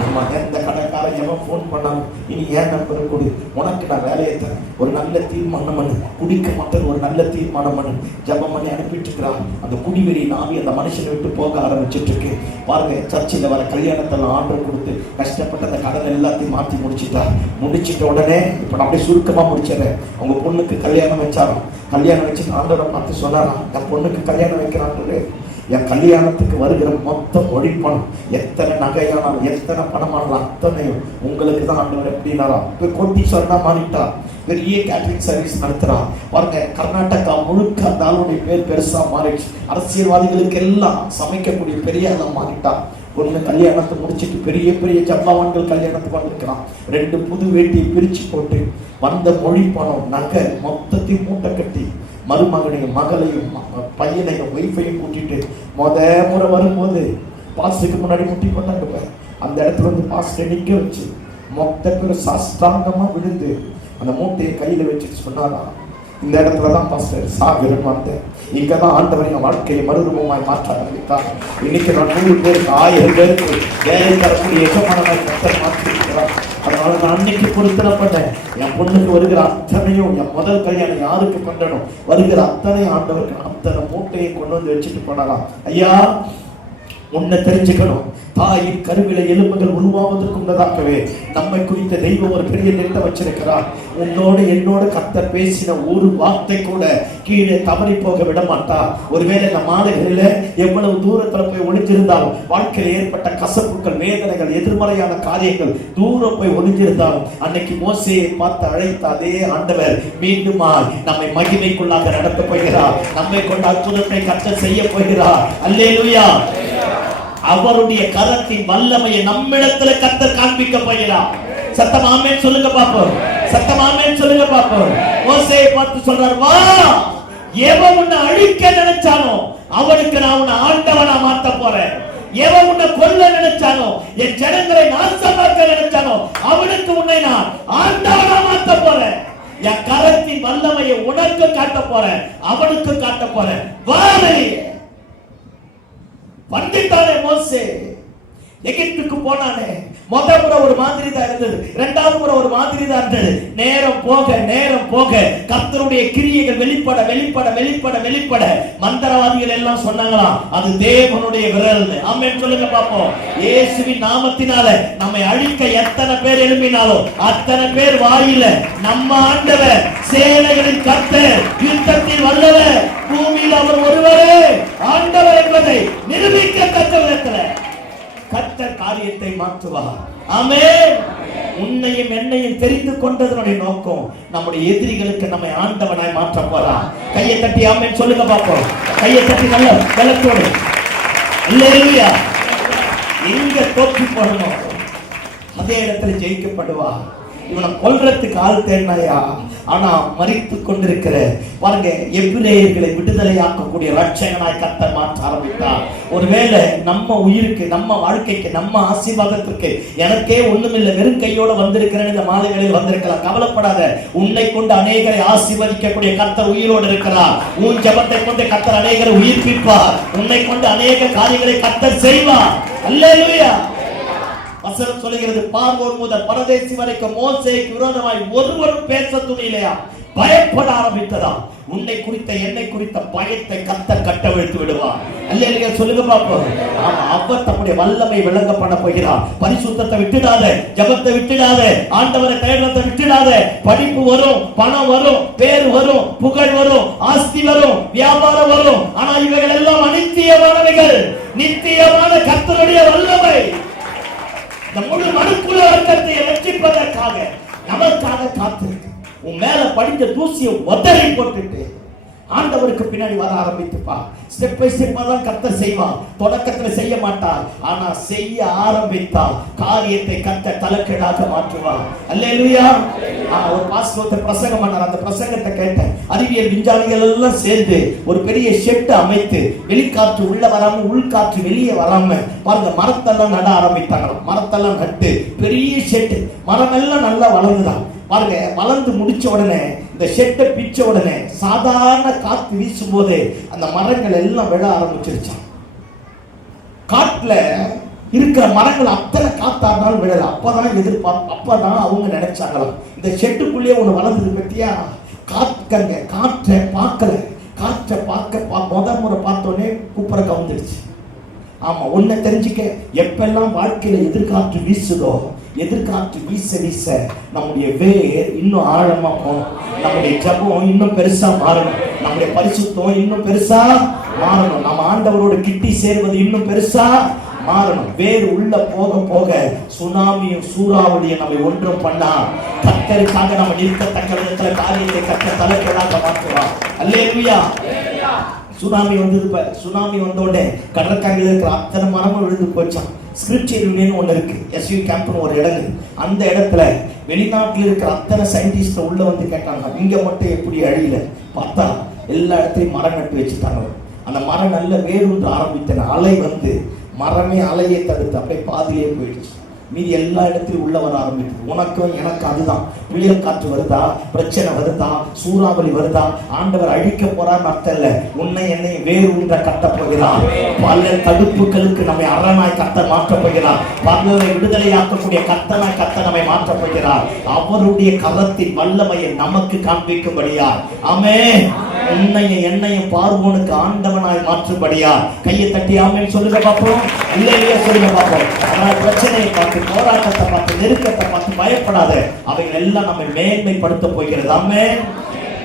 ஆமா, எந்த கடைக்காரன் எவன் ஃபோன் பண்ணாலும் இனி ஏன் நம்பர் கொடு, உனக்கு நான் வேலையை தரேன், ஒரு நல்ல தீர்மானம் பண்ணு, குடிக்க மாட்டேன், ஒரு நல்ல தீர்மானம் பண்ணு, ஜபம் பண்ணி அனுப்பிட்டு இருக்கிறான். அந்த குடிவெறி நாவி அந்த மனுஷனை விட்டு போக ஆரம்பிச்சுட்டு இருக்கு. பாருங்க, சர்ச்சில் வர கல்யாணத்தெல்லாம் ஆர்டர் கொடுத்து கஷ்டப்பட்டு அந்த கடன் எல்லாத்தையும் மாற்றி முடிச்சிட்ட உடனே இப்போ நான் அப்படியே சுருக்கமாக முடிச்சிடறேன். அவங்க பொண்ணுக்கு கல்யாணம் வச்சாராம். கல்யாணம் வச்சு ஆண்டவரை பார்த்து சொன்னாராம், என் பொண்ணுக்கு கல்யாணம் வைக்கிறான்னு, என் கல்யாணத்துக்கு வருகிற மொத்த மொழி பணம், எத்தனை நகையானாலும் எத்தனை பணமானாலும் அத்தனையும் உங்களுக்கு தான் ஆண்டவர் எப்படின்னாராம். இப்போ கோட்டீஸ்வரனா மாறிட்டா, பெரிய கேட்டரிங் சர்வீஸ் நடத்துறா. பாருங்க, கர்நாடகா முழுக்க அந்த ஆளுடைய பேர் பெருசா மாறிடுச்சு. அரசியல்வாதிகளுக்கு எல்லாம் சமைக்கக்கூடிய பெரிய ஆளா மாறிட்டா. ஒன்று கல்யாணத்தை முடிச்சுட்டு பெரிய பெரிய ஜப்பாவான்கள் கல்யாணத்துக்கு வந்திருக்கிறான். 2 புது வேட்டியை பிரிச்சு போட்டு வந்த மொழி பணம், நகை மொத்தத்தையும் மூட்டை கட்டி மருமகனையும் மகளையும் பையனையும் ஒய்ஃபையும் கூட்டிட்டு முறை வரும்போது பாஸ்டருக்கு முன்னாடி முட்டி கொண்டாங்க. அந்த இடத்துல வந்து பாஸ்டர் நிற்க வச்சு மொத்த பேர் சாஸ்திராங்கமா விழுந்து அந்த மூட்டையை கையில வச்சுட்டு சொன்னாரா, இந்த இடத்துலதான் பாஸ்டர் சாகரம் வந்தேன், இங்கதான் ஆண்டவர் என் வாழ்க்கையை மறுரூபமாய் மாற்ற ஆரம்பித்தார். இன்னைக்கு நான் 100 பேருக்கு 1000 பேருக்கு வேலை தரக்கூடிய எஜமானமாய் கர்த்தர் மாற்றிருக்கிறார். அதனால நான் அன்னைக்கு பொருத்தப்பட்டேன். என் பொண்ணுக்கு வருகிற அத்தனையும், என் முதல் கல்யாணம் யாருக்கு பண்ணணும், வருகிற அத்தனை ஆண்டவருக்கு அத்தனை மூட்டையை கொண்டு வந்து வச்சுட்டு போனாராம். ஐயா, உன்னை தெரிஞ்சுக்கணும், தாயின் கருவில எலும்புகள் உருவாவதற்கு முன்னதாகவே நம்மை குறித்த தெய்வம் ஒரு பெரிய திட்டம் வச்சிருக்கிறார். உன்னோட என்னோட கர்த்தர் பேசின ஒரு வார்த்தை கூட கீழே தவறி போக விட மாட்டார். ஒருவேளை நம் ஆடுகளில எவ்வளவு தூரத்துல போய் ஒளிஞ்சிருந்தாலும், வாழ்க்கையில் ஏற்பட்ட கசப்புகள், வேதனைகள், எதிர்மறையான காரியங்கள் தூரம் போய் ஒளிஞ்சிருந்தாலும், அன்னைக்கு மோசேயை பார்த்து அழைத்த அதே ஆண்டவர் மீண்டுமா நம்மை மகிமைக்குள்ளாக நடத்த போகிறார். நம்மை கொண்ட அற்புதத்தை கர்த்தர் செய்ய போகிறார். அல்லேலூயா. அவருடைய கரத்தின் வல்லமையை நம்மிடத்துல கர்த்தர் காண்பிக்க போகிறார். சத்தம் ஆமென் சொல்லுங்க பாப்போம். சத்தம் ஆமென் சொல்லுங்க பாப்போம். மோசேயை பார்த்து சொல்றார், வா, எவன் உன்னை அழிக்க நினைச்சானோ அவனுக்கு நான் உன்னை ஆண்டவனா மாத்த போறேன். எவன் உன்னை கொல்ல நினைச்சானோ, என் ஜனங்களை நாசமாக்க நினைச்சானோ அவனுக்கு உன்னை நான் ஆண்டவனா மாத்த போறேன். என் கரத்தின் வல்லமையை உனக்கு காட்ட போறேன், அவனுக்கு காட்ட போறேன். வாரை வந்துட்டானே மோசே. எகிப்துக்கு போனானே, முதல் முறை ஒரு மாதிரி தான் இருந்தது, இரண்டாவது முறை ஒரு மாதிரி தான் இருந்தது. நேரம் போக கர்த்தருடைய கிரியைகள் வெளிப்பட வெளிப்பட வெளிப்பட வெளிப்பட மந்திரவாதிகள் எல்லாம் சொன்னாங்களாம், அது தேவனுடைய விரல். ஆமென் சொல்லுங்க பாப்போம். இயேசுவின் நாமத்தினால நம்மை அழிக்க எத்தனை பேர் எழும்பினாலும் அத்தனை பேர் வாயில நம்ம ஆண்டவர், சேனைகளின் கர்த்தர், யுத்தத்தில் வல்லவர், பூமியில் அவர் ஒருவரே ஆண்டவர் என்பதை நிரூபிக்கத்தக்க விதத்தில் கர்த்தர் காரியத்தை மாற்றுவார். ஆமென். உன்னையும் என்னையும் தெரிந்து கொண்டதனுடைய நோக்கம் நம்முடைய எதிரிகளுக்கு நம்மை ஆண்டவனாய் மாற்ற போறார். கையை தட்டி ஆமென் சொல்லுங்க பாப்போம். கையை தட்டி நல்ல பலத்தோடு அல்லேலூயா. எங்க தோற்று போடணும் அதே இடத்துல ஜெயிக்கப்படுவா. இவனை கொல்றதுக்கு ஆள் தேடினாயா, ஆனா மரித்து கொண்டிருக்கிற பாருங்க எபிரேயர்களை விடுதலையாக்கக்கூடிய ரட்சகனாய் கர்த்தர் மாற்ற ஆரம்பித்தார். ஒருவேளை நம்ம உயிருக்கு, நம்ம வாழ்க்கைக்கு, நம்ம ஆசீர்வாதத்திற்கு எனக்கே ஒண்ணுமில்லை, வெறும் கையோட வந்திருக்கிறேன் இந்த மாலைகளில் வந்திருக்கலாம். கவலைப்படாத, உன்னை கொண்டு அநேகரை ஆசீர்வதிக்கக்கூடிய கர்த்தர் உயிரோடு இருக்கிறார். உன் ஜெபத்தை கொண்டு கர்த்தர் அநேகரை உயிர்ப்பிப்பார். உன்னை கொண்டு அநேக காரியங்களை கர்த்தர் செய்வார். அல்லேலூயா. வசனம் சொல்லுகிறது, பார்வோன் முதல் பரதேசி வரைக்கும் மோசேக்கு விரோதமாய் ஒருவரும் பேச துணியிலையா, பயப்பட ஆரம்பித்ததா. உன்னை குறித்த என்னை குறித்த பயத்தை கர்த்தர் கட்டவிழ்த்து விடுவார். அல்லேலூயா சொல்லுங்க பாப்போம். அவர் தம்முடைய வல்லமை விளங்க பண்ண போகிறார். பரிசுத்தத்தை விட்டுடாத, ஜெபத்தை விட்டுடாத, ஆண்டவரை தேடுறதை விட்டுடாத. படிப்பு வரும், பணம் வரும், பேர் வரும், புகழ் வரும், ஆஸ்தி வரும், வியாபாரம் வரும். ஆனா இவைகள் எல்லாம் அனித்தியமானவைகள். நித்தியமான கர்த்தருடைய வல்லமை முழு மனுக்குள்ள வர்க்கத்தை ரட்சிப்பதற்காக நமக்காக காத்திருக்கு. உன் மேல படித்த தூசியை உதறி போட்டுட்டு ஆண்டவருக்கு பின்னாடி வர ஆரம்பித்துப்பா. ஸ்டெப் பை ஸ்டெப்பா தான் கர்த்தர் செய்வார். தொடக்கத்துல செய்ய மாட்டார், ஆனா செய்ய ஆரம்பித்தால் காரியத்தை கர்த்தர் தலைக்கீழாக மாற்றுவார். அல்லேலூயா. ஒரு பாஸ்டர் பிரசங்கம் பண்ணார். அந்த பிரசங்கத்தை கேட்டேன். அறிவியல் விஞ்ஞானிகள் எல்லாம் சேர்ந்து ஒரு பெரிய ஷெட் அமைத்து வெளிக்காற்று உள்ள வராம உள்காற்று வெளியே வராம பாருங்க மரத்தெல்லாம் நட ஆரம்பித்தாங்க. மரத்தெல்லாம் நட்டு பெரிய ஷெட், மரம் எல்லாம் நல்லா வளர்ந்துதான் பாருங்க. வளர்ந்து முடிச்ச உடனே இந்த ஷெட்டை பிச்ச உடனே சாதாரண காத்து வீசும் போது அந்த மரங்கள் எல்லாம் விழ ஆரம்பிச்சிருச்சான். காட்டுல இருக்கிற மரங்கள் அத்தனை காத்தாடினாலும் விழல. அப்பதான் அப்பதான் அவங்க நினைச்சாங்களாம், இந்த ஷெட்டுக்குள்ளேயே ஒண்ணு வளர்ந்தது பத்தியா. காற்றை பார்க்கல. காற்றை பார்க்க முதல் முறை பார்த்தோன்னே குப்புற கவுந்துடுச்சு. ஆமா, ஒன்ன தெரிஞ்சுக்க, எப்பெல்லாம் வாழ்க்கையில எதிர்காற்று வீசுதோ, எதிர்காற்று வீச வீச நம்முடைய வேர் இன்னும் ஆழமா போகணும். நம்முடைய ஜபம் இன்னும் பெருசா மாறணும். நம்முடைய பரிசுத்தம் இன்னும் பெருசா மாறணும். நம்ம ஆண்டவரோட கிட்டி சேர்வது இன்னும் பெருசா மாறணும். வேறு உள்ள போக போக சுனாமியும் சூறாவளியும் நம்ம ஒன்றும் பண்ணா கர்த்தருக்காக நம்ம நிற்கத்தக்க விதத்துல காரியத்தை கர்த்தர் தலைக்கீழாக மாற்றுவார். அல்லேலூயா. சுனாமி வந்தது. சுனாமி வந்தோடனே கடற்கரையில் இருக்கிற அத்தனை மரமும் விழுந்து போச்சான். ஸ்கிரிப்சர் யூனியன் ஒன்று இருக்கு, எஸ்யூ கேம்ப்னு ஒரு இடம். அந்த இடத்துல வெளிநாட்டில் இருக்கிற அத்தனை சயின்டிஸ்ட் உள்ள வந்து கேட்டாங்க, இங்க மட்டும் எப்படி அழியல? பார்த்தா எல்லா இடத்துலையும் மரம் நட்டு வச்சுட்டாங்க. அந்த மரம் நல்ல வேரூன்று ஆரம்பித்தன. அலை வந்து மரமே அலையை தடுத்து அப்படியே பாதியிலே போயிடுச்சு. மீதி எல்லா இடத்திலும் உள்ள வர ஆரம்பிக்கும். உனக்கும் எனக்கு அதுதான். புயல் காற்று வருதா, பிரச்சனை வருதா, சூறாவளி வருதா, ஆண்டவர் அழிக்க போறான்னு அர்த்தம் இல்ல. உன்னை என்னை வேரூன்ற கட்ட போகிறார். பல தடுப்புகளுக்கு நம்மை அரணாய் கத்த மாற்ற போகிறார். பலரை விடுதலையாக்கக்கூடிய கத்தனாய் கத்த நம்மை மாற்ற போகிறார். அவருடைய கரத்தின் வல்லமையை நமக்கு காண்பிக்கும்படியா. ஆமென். உன்னையும் என்னையும் பார்வோனுக்கு ஆண்டவனாய் மாற்றும்படியா. கையை தட்டி ஆமென் சொல்லுங்க பார்ப்போம். இல்லையா சொல்லுங்க பார்ப்போம். ஆனால் பிரச்சனையை பார்த்து, போராட்டத்தை பார்த்து, நெருக்கத்தை பார்த்து பயப்படாத. அவைகள் எல்லாம் நம்மை மேன்மைப்படுத்த போகிறது. ஆமென்.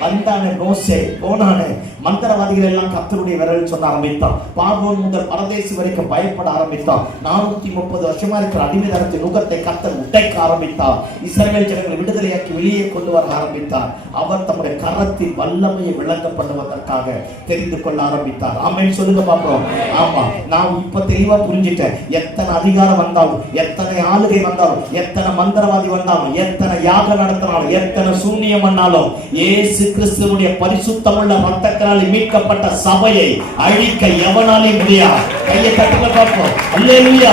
வந்தானே மோசே, போனானே, மந்திரவாதிகள் எல்லாம் கர்த்தருடைய விரல் சொல்ல ஆரம்பித்தான். பார்வோன் முதல் பரதேசி வரைக்கும் பயப்பட ஆரம்பித்தான். 430 வருஷமா இருக்கிற அடிமைதனத்தின் நுகத்தை கர்த்தர் உடைக்க ஆரம்பித்தார். இஸ்ரவேல் ஜனங்களை விடுதலையாக்கி வெளியே கொண்டு வர ஆரம்பித்தார். அவர் தம்முடைய கரத்தின் வல்லமையை விளங்க பண்ணுவதற்காக தெரிந்து கொள்ள ஆரம்பித்தார். ஆமென் சொல்லுங்க பாப்போம். ஆமா, நான் இப்ப தெளிவா புரிஞ்சிட்டேன். எத்தனை அதிகாரம் வந்தாலும், எத்தனை ஆளுகை வந்தாலும், எத்தனை மந்திரவாதி வந்தாலும், எத்தனை யாகம் நடத்தினாலும், எத்தனை சூனியம் பண்ணாலும், இயேசு கிறிஸ்துவுடைய பரிசுத்தமுள்ள ரத்தத்தினாலே மீட்கப்பட்ட சபையை அழிக்க எவனாலும் முடியாது. கையை தட்டுங்க பார்ப்போம். அல்லேலூயா.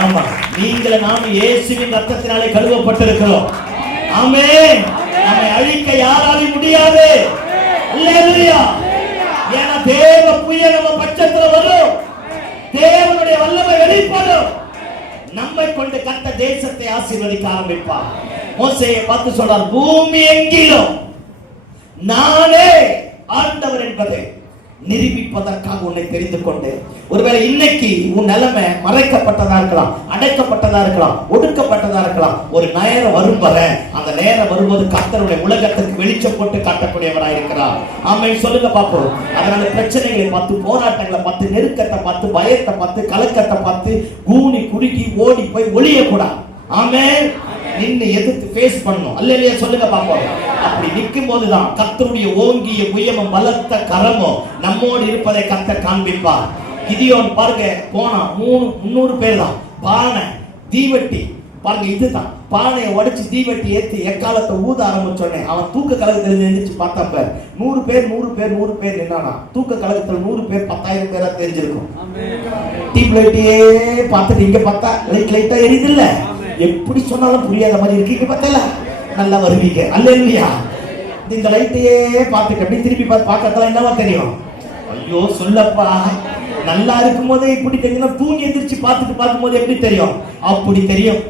ஆமா, நீங்கள நாம் இயேசுவின் ரத்தத்தினாலே கழுவப்பட்டிருக்கிறோம். ஆமென். நம்மை அழிக்க யாராலும் முடியாது. அல்லேலூயா. ஏன்னா தேவ புயல் நம்ம பட்சத்துல வரும். தேவனுடைய வல்லமை வெளிப்படும். நம்மை கொண்டு கர்த்தர் தேசத்தை ஆசீர்வதிக்க ஆரம்பிப்பார். மோசேயை பார்த்து சொல்றார், பூமி எங்கிலும் நானே ஆண்டவர் என்பதை நிரூபிப்பதற்காக உன்னை தெரிந்து கொண்டு. ஒருவேளை இன்னைக்கு உன் நிலைமை மறைக்கப்பட்டதா இருக்கலாம், அடைக்கப்பட்டதா இருக்கலாம், ஒடுக்கப்பட்டதா இருக்கலாம். ஒரு நேரம் வரும் வர, அந்த நேரம் வரும்போது கர்த்தருடைய உலகத்திற்கு வெளிச்சம் போட்டு காட்டக்கூடியவராக இருக்கிறார். ஆமென் சொல்லுங்க பார்ப்போம். அதனால பிரச்சனைகளை பார்த்து, போராட்டங்களை பார்த்து, நெருக்கத்தை பார்த்து, பயத்தை பார்த்து, கலக்கத்தை பார்த்து கூனி குறுகி ஓடி போய் ஒளியக்கூடாது. ஆமென். நின்னு எதிர்த்து ஃபேஸ் பண்ணணும். அல்லேலூயா சொல்லுங்க பாப்போம். அப்படி நிற்கும் போதுதான் கர்த்தருடைய ஓங்கிய உயமம் பலத்த கரமும் நம்மோடு இருப்பதை கர்த்தர் காண்பிப்பார். கிதியோன் பாருங்க, போனா 300 பேர் தான். பானை தீவெட்டி பாருங்க, இதுதான் பானையை உடைச்சு தீவெட்டி ஏத்தி எக்காலத்தை ஊத ஆரம்பிச்சோடனே அவன் தூக்க கழகத்துல எழுந்திரிச்சு பார்த்தப்ப 100 பேர் நின்னானா. தூக்க கழகத்துல 100 பேர் 10,000 பேரா தெரிஞ்சிருக்கும். டீம் லைட்டையே பார்த்துட்டு இங்க பார்த்தா லைட்டா எரியுது இல்ல, எப்படி சொன்னாலும் புரியாத மாதிரி இருக்கு. பார்த்தல நல்லா வருவீங்க. அல்லேலூயா. இந்த லைட்டையே பார்த்துட்டு அப்படி திருப்பி பார்க்கறதுல என்னவா தெரியும்? ஐயோ சொல்லப்பா, நல்லா இருக்கும் போதே இப்படி தெரியும். தூங்கி எந்திரிச்சு பார்க்கும் போது எப்படி தெரியும்? அப்படி தெரியும்.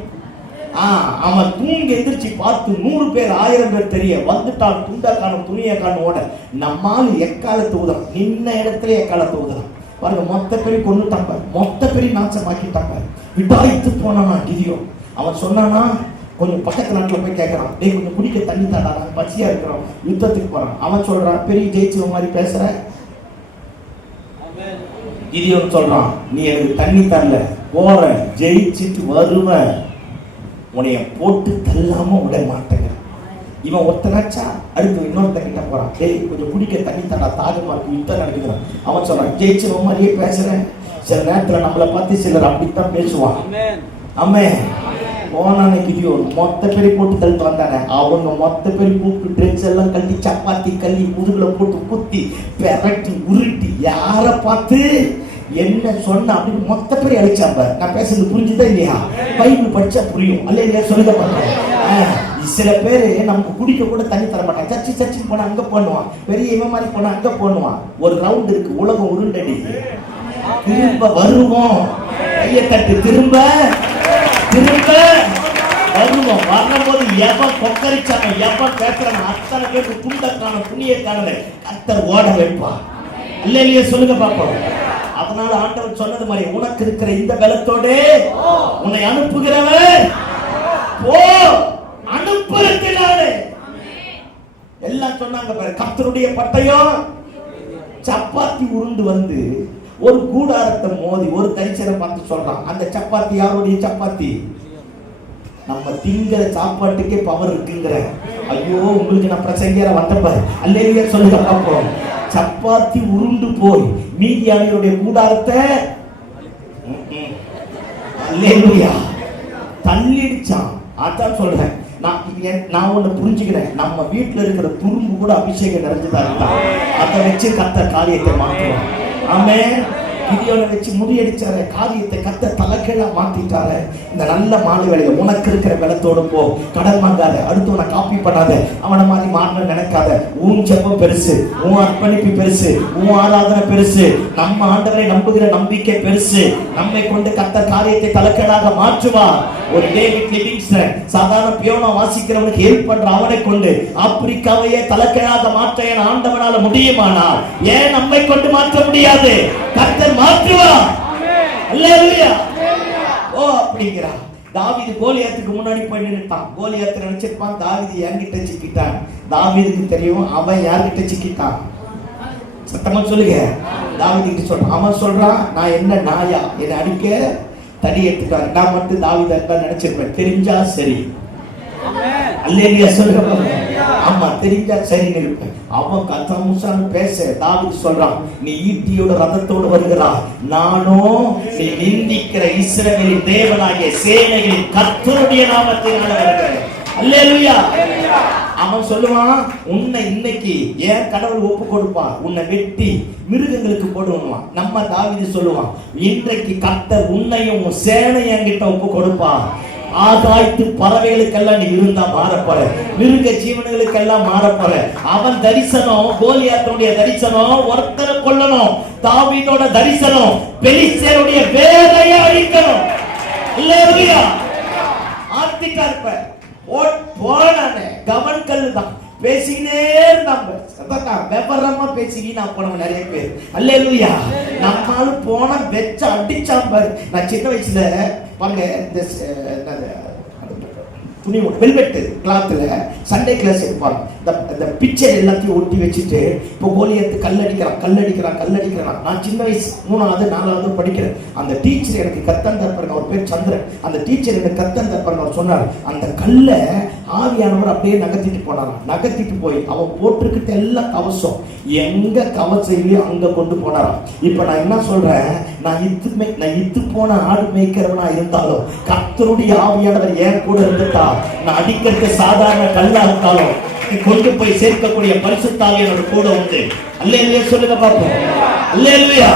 அவன் தூங்கி எந்திரிச்சு பார்த்து 100 பேர் 1000 பேர் தெரிய வந்துட்டான். துண்டா காணும், துணியை காணும் ஓட. நம்மால் எக்காலத்து ஊதம், நின்ன இடத்துல எக்காலத்து ஊதம் பாருங்க. மொத்த பேரையும் கொண்டுட்டாங்க, மொத்த பேரையும் நாசமாக்கிட்டாங்க. விடாய்த்து போனானா கிதியோன். அவன் சொன்னானா, கொஞ்சம் பக்கத்து நாட்டில் போய் கேட்கறான், டேய் கொஞ்சம் குடிக்க தண்ணி தாடா, நாங்கள் பசியா இருக்கிறோம், யுத்தத்துக்கு போறான். அவன் சொல்றான், பெரிய ஜெயிச்சவ மாதிரி பேசுற. கிதியோன் சொல்றான், நீ எனக்கு தண்ணி தரல, போற ஜெயிச்சுட்டு வருவேன், உன்னைய போட்டு தள்ளாம விட மாட்டேங்க. இவன் ஒருத்தனாச்சா அடுத்து இன்னொருத்த கிட்ட போறான், டேய் கொஞ்சம் குடிக்க தண்ணி தாடா, தாகமா இருக்கு, யுத்தம் நடக்குதுறான். அவன் சொல்றான், ஜெயிச்சவ மாதிரியே பேசுறேன். சில நேரத்துல நம்மளை பார்த்து சிலர் அப்படித்தான் பேசுவான். ஆமென். போனானே கிதியோன் மொத்த பேரை போட்டு தள்ளிட்டு வந்தானே. அவங்க மொத்த பேரை கூப்பிட்டு ட்ரெஸ் எல்லாம் கழட்டி சப்பாத்தி கள்ளி முதுகுல போட்டு குத்தி பெரட்டி உருட்டி யார பார்த்து என்ன சொன்ன அப்படின்னு மொத்த பேரை அழிச்சாங்க. நான் பேசுறது புரிஞ்சுதான் இல்லையா? பைபிள் படிச்சா புரியும். அல்ல சொல்லுங்க பாருங்க. சில பேரு நமக்கு குடிக்க கூட தண்ணி தர மாட்டாங்க. சர்ச்சுக்கு போனா அங்க பண்ணுவான், பெரிய இவன் மாதிரி போனா அங்க பண்ணுவான். ஒரு ரவுண்ட் இருக்கு, உலகம் உருண்டடி, திரும்ப வருவோம். கையை தட்டு, திரும்ப வருவோம். வரும்போது எவன் கொக்கரிச்சானோ, எவன் பேசுறானோ அத்தனை பேருக்கு துண்டக்கான துணியை காணல கர்த்தர் ஓட வைப்பான். அல்லேலூயா சொல்லுங்க பாப்போம். அதனால ஆண்டவர் சொன்னது மாதிரி, உனக்கு இருக்கிற இந்த பலத்தோட உன்னை அனுப்புகிறவன் போ, அனுப்புகிறாரு. எல்லாம் சொன்னாங்க பாரு. கர்த்தருடைய பட்டயம் சப்பாத்தி உருண்டு வந்து ஒரு கூடாரத்தை மோதி ஒரு தரிசனை பார்த்து சொல்றான், அந்த சப்பாத்தி யாருடைய சப்பாத்தி? நம்ம திங்கிற சாப்பாட்டுக்கே பவர் இருக்குங்கிற. ஐயோ உங்களுக்கு நான் பிரசங்கிற வந்தப்பாரு. அல்லேலூயா சொல்லுங்க பார்ப்போம். சப்பாத்தி உருண்டு போய் மீதியானியுடைய கூடாரத்தை அல்லேலூயா. தள்ளிடுச்சான். அதான் சொல்றேன், நான் ஒண்ணு புரிஞ்சுக்கிறேன். நம்ம வீட்டுல இருக்கிற துரும்பு கூட அபிஷேகம் நிறைஞ்சதா இருந்தா அதை வச்சு கர்த்தர் காரியத்தை மாற்றுவான். ஆமென். கிதியோனை வச்சு முறியடிச்சாரு, காரியத்தை கர்த்தர் தலைகீழா மாத்திட்டாரு. இந்த நல்ல மாலை வேலையை உனக்கு இருக்கிற பலத்தோடு போ. கடன் வாங்காத, அடுத்தவனை காப்பி பண்ணாத, அவனை மாதிரி மாறணும்னு நினைக்காத. உன் ஜெபம் பெருசு, உன் அர்ப்பணிப்பு பெருசு, உன் ஆராதனை பெருசு, நம்ம ஆண்டவரை நம்புகிற நம்பிக்கை பெருசு. நம்மை கொண்டு கர்த்தர் காரியத்தை தலைகீழாக மாற்றுவார். ஒரு டேவிட் லிவிங்ஸ்டன் சாதாரண பியானோ வாசிக்கிறவனுக்கு ஹெல்ப் பண்ற அவனை கொண்டு ஆப்பிரிக்காவையே தலைகீழாக மாற்ற என் ஆண்டவனால முடியுமானால் ஏன் நம்மை கொண்டு மாற்ற முடியாது? கர்த்தர் மாற்றுவார். அல்லேலூயா. ஓ அப்படிங்கிறா. தாவீது கோலியாத்துக்கு முன்னாடி போய் நின்னுட்டான். கோலியாத் நினைச்சிருப்பான் தாவீது என்கிட்ட சிக்கிட்டான். தாவீதுக்கு தெரியும் அவன் யார்கிட்ட சிக்கிட்டான். சத்தமா சொல்லுங்க. தாவீது சொல்றான், அவன் சொல்றான், நான் என்ன நாயா, என்னை அடிக்க தடி எடுத்துட்டாரு. நான் மட்டும் தாவீதை நினைச்சிருப்பேன், தெரிஞ்சா சரி. அல்லேலூயா சொல்லுங்க. ஆமா, தெரிஞ்சா சரின்னு இருப்பேன். அவன் கத்தமுசான்னு பேச தாவீது சொல்றான், நீ ஈட்டியோட ரதத்தோடு வருகிறாய், நானும் நீ நிந்திக்கிற இஸ்ரவேலின் தேவனாகிய சேனைகளின் கர்த்தருடைய நாமத்தினால வருகிறேன். அல்லேலூயா. அவன் சொல்லுவான், உன்னை இன்னைக்கு ஏன் கடவுள் ஒப்பு கொடுப்பான், உன்னை வெட்டி மிருகங்களுக்கு போடுவான். நம்ம தாவீது சொல்லுவான், இன்றைக்கு கர்த்தர் உன்னையும் உன் சேனையும் என்கிட்ட ஒப்பு கொடுப்பான். ஆகாய்த்து பறவைகளுக்கெல்லாம் நீ இருந்தா மாறப்போற, மிருக ஜீவன்களுக்கெல்லாம் மாறப்போற. அவன் தரிசனம், கோலியாத்துடைய தரிசனம் ஒருத்தரை கொல்லணும். தாவீதோட தரிசனம் பெலிஸ்தருடைய வேலையை அழிக்கணும். அல்லேலூயா. ஆர்த்திக்கா இருப்ப போனானே கவன் கல்லுதான் பேசிக்கிட்டே இருந்தாங்க. விவரமா பேசி வீணா போனவங்க நிறைய பேர். அல்லேலூயா. நம்மளும் போன வெச்ச அடிச்சாம்பாரு. நான் சின்ன வயசுல பாருங்க, இந்த துணி வெல்வெட்டு கிளாத்ல சண்டே கிளாஸ் எடுப்பாங்க. இந்த பிக்சர் எல்லாத்தையும் ஒட்டி வச்சுட்டு இப்போ கோலியாத்து கல்லடிக்கிறான். நான் சின்ன வயசு 3வது 4வது படிக்கிறேன். அந்த டீச்சர் எனக்கு கத்தன் தரப்பாருங்க, அவர் பேர் சந்திரன். அந்த டீச்சர் எனக்கு கத்தன் தரப்பாருங்க. அவர் சொன்னார், அந்த கல்லை ஆவியானவர் அப்படியே நகர்த்திட்டு போனாராம். நகர்த்திட்டு போய் அவன் போட்டிருக்கிட்ட எல்லா கவசம் எங்க கவசையிலையோ அங்க கொண்டு போனாராம். இப்ப நான் என்ன சொல்றேன், நான் இத்து போன ஆடு மேய்க்கிறவனா இருந்தாலும் கர்த்தருடைய ஆவியானவர் என் கூட இருந்துட்டா, நான் அடிக்கிறது சாதாரண கல்லா இருந்தாலும் கொண்டு போய் சேர்க்கக்கூடிய பரிசுத்த ஆவியானவர் கூட உண்டு. அல்லேலூயா சொல்லுங்க பாப்போம். அல்லேலூயா.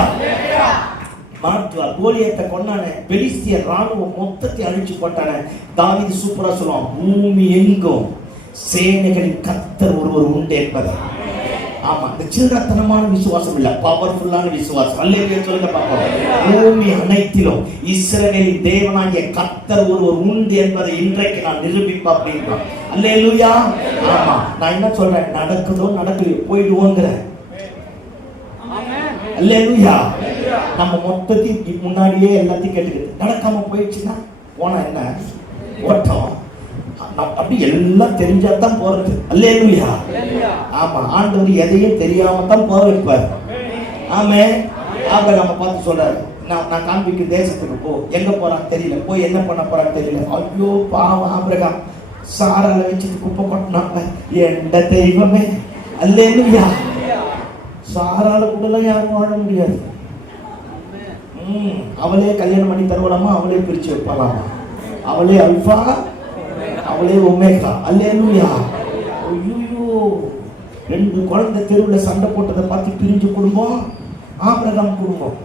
மாற்றுவார். கோலியாத்தை கொண்டானே, பெலிஸ்திய ராணுவம் மொத்தத்தை அழிச்சு போட்டானே. தாவீது சூப்பரா சொல்லுவான், பூமி எங்கும் சேனைகளின் கர்த்தர் ஒருவர் உண்டு என்பது. ஆமா, இந்த சில்லறத்தனமான விசுவாசம் இல்ல, பவர்ஃபுல்லான விசுவாசம். அல்லேலூயா சொல்லுங்க பாப்போம். பூமி அனைத்திலும் இஸ்ரவேலின் தேவனாகிய கர்த்தர் ஒருவர் உண்டு என்பதை இன்றைக்கு நான் நிரூபிப்பேன் அப்படின்றான். அல்லேலூயா. ஆமா, நான் என்ன சொல்றேன், நடக்குதோ நடக்கலையோ போயிடுவோங்கிறேன். அல்லேலூயா. நம்ம மொத்தத்தையும் முன்னாடியே எல்லாத்தையும் கேட்டுக்கிட்டு நடக்காம போயிடுச்சுன்னா போனா என்ன ஓட்டம், அப்படி எல்லாம் தெரிஞ்சாதான் போறது. அல்லேலூயா. ஆமா, ஆண்டவர் எதையும் தெரியாம தான் போக வைப்பார். ஆமே. ஆபிரகாமை பார்த்து சொல்றாரு, நான் காண்பிக்கும் தேசத்துக்கு போ. எங்க போறான்னு தெரியல, போய் என்ன பண்ண போறான்னு தெரியல. ஐயோ பாவம் ஆபிரகாம், சாரால வச்சுட்டு குப்பை கொட்டினாங்க. எந்த தெய்வமே. அல்லேலூயா. சாரால கூட எல்லாம் யாரும் வாழ முடியாது. அவளே கல்யாணம் பண்ணி தருவலாமா, அவளே பிரிச்சு வைப்பாளாமா, அவளே அல்பா அவளே ஒமேகா. அல்லேலூயா. ஐயோ, 2 குழந்தை தெருவில் சண்டை போட்டதை பார்த்து பிரிஞ்சு குடும்பம் ஆபிரகாம் குடும்பம்.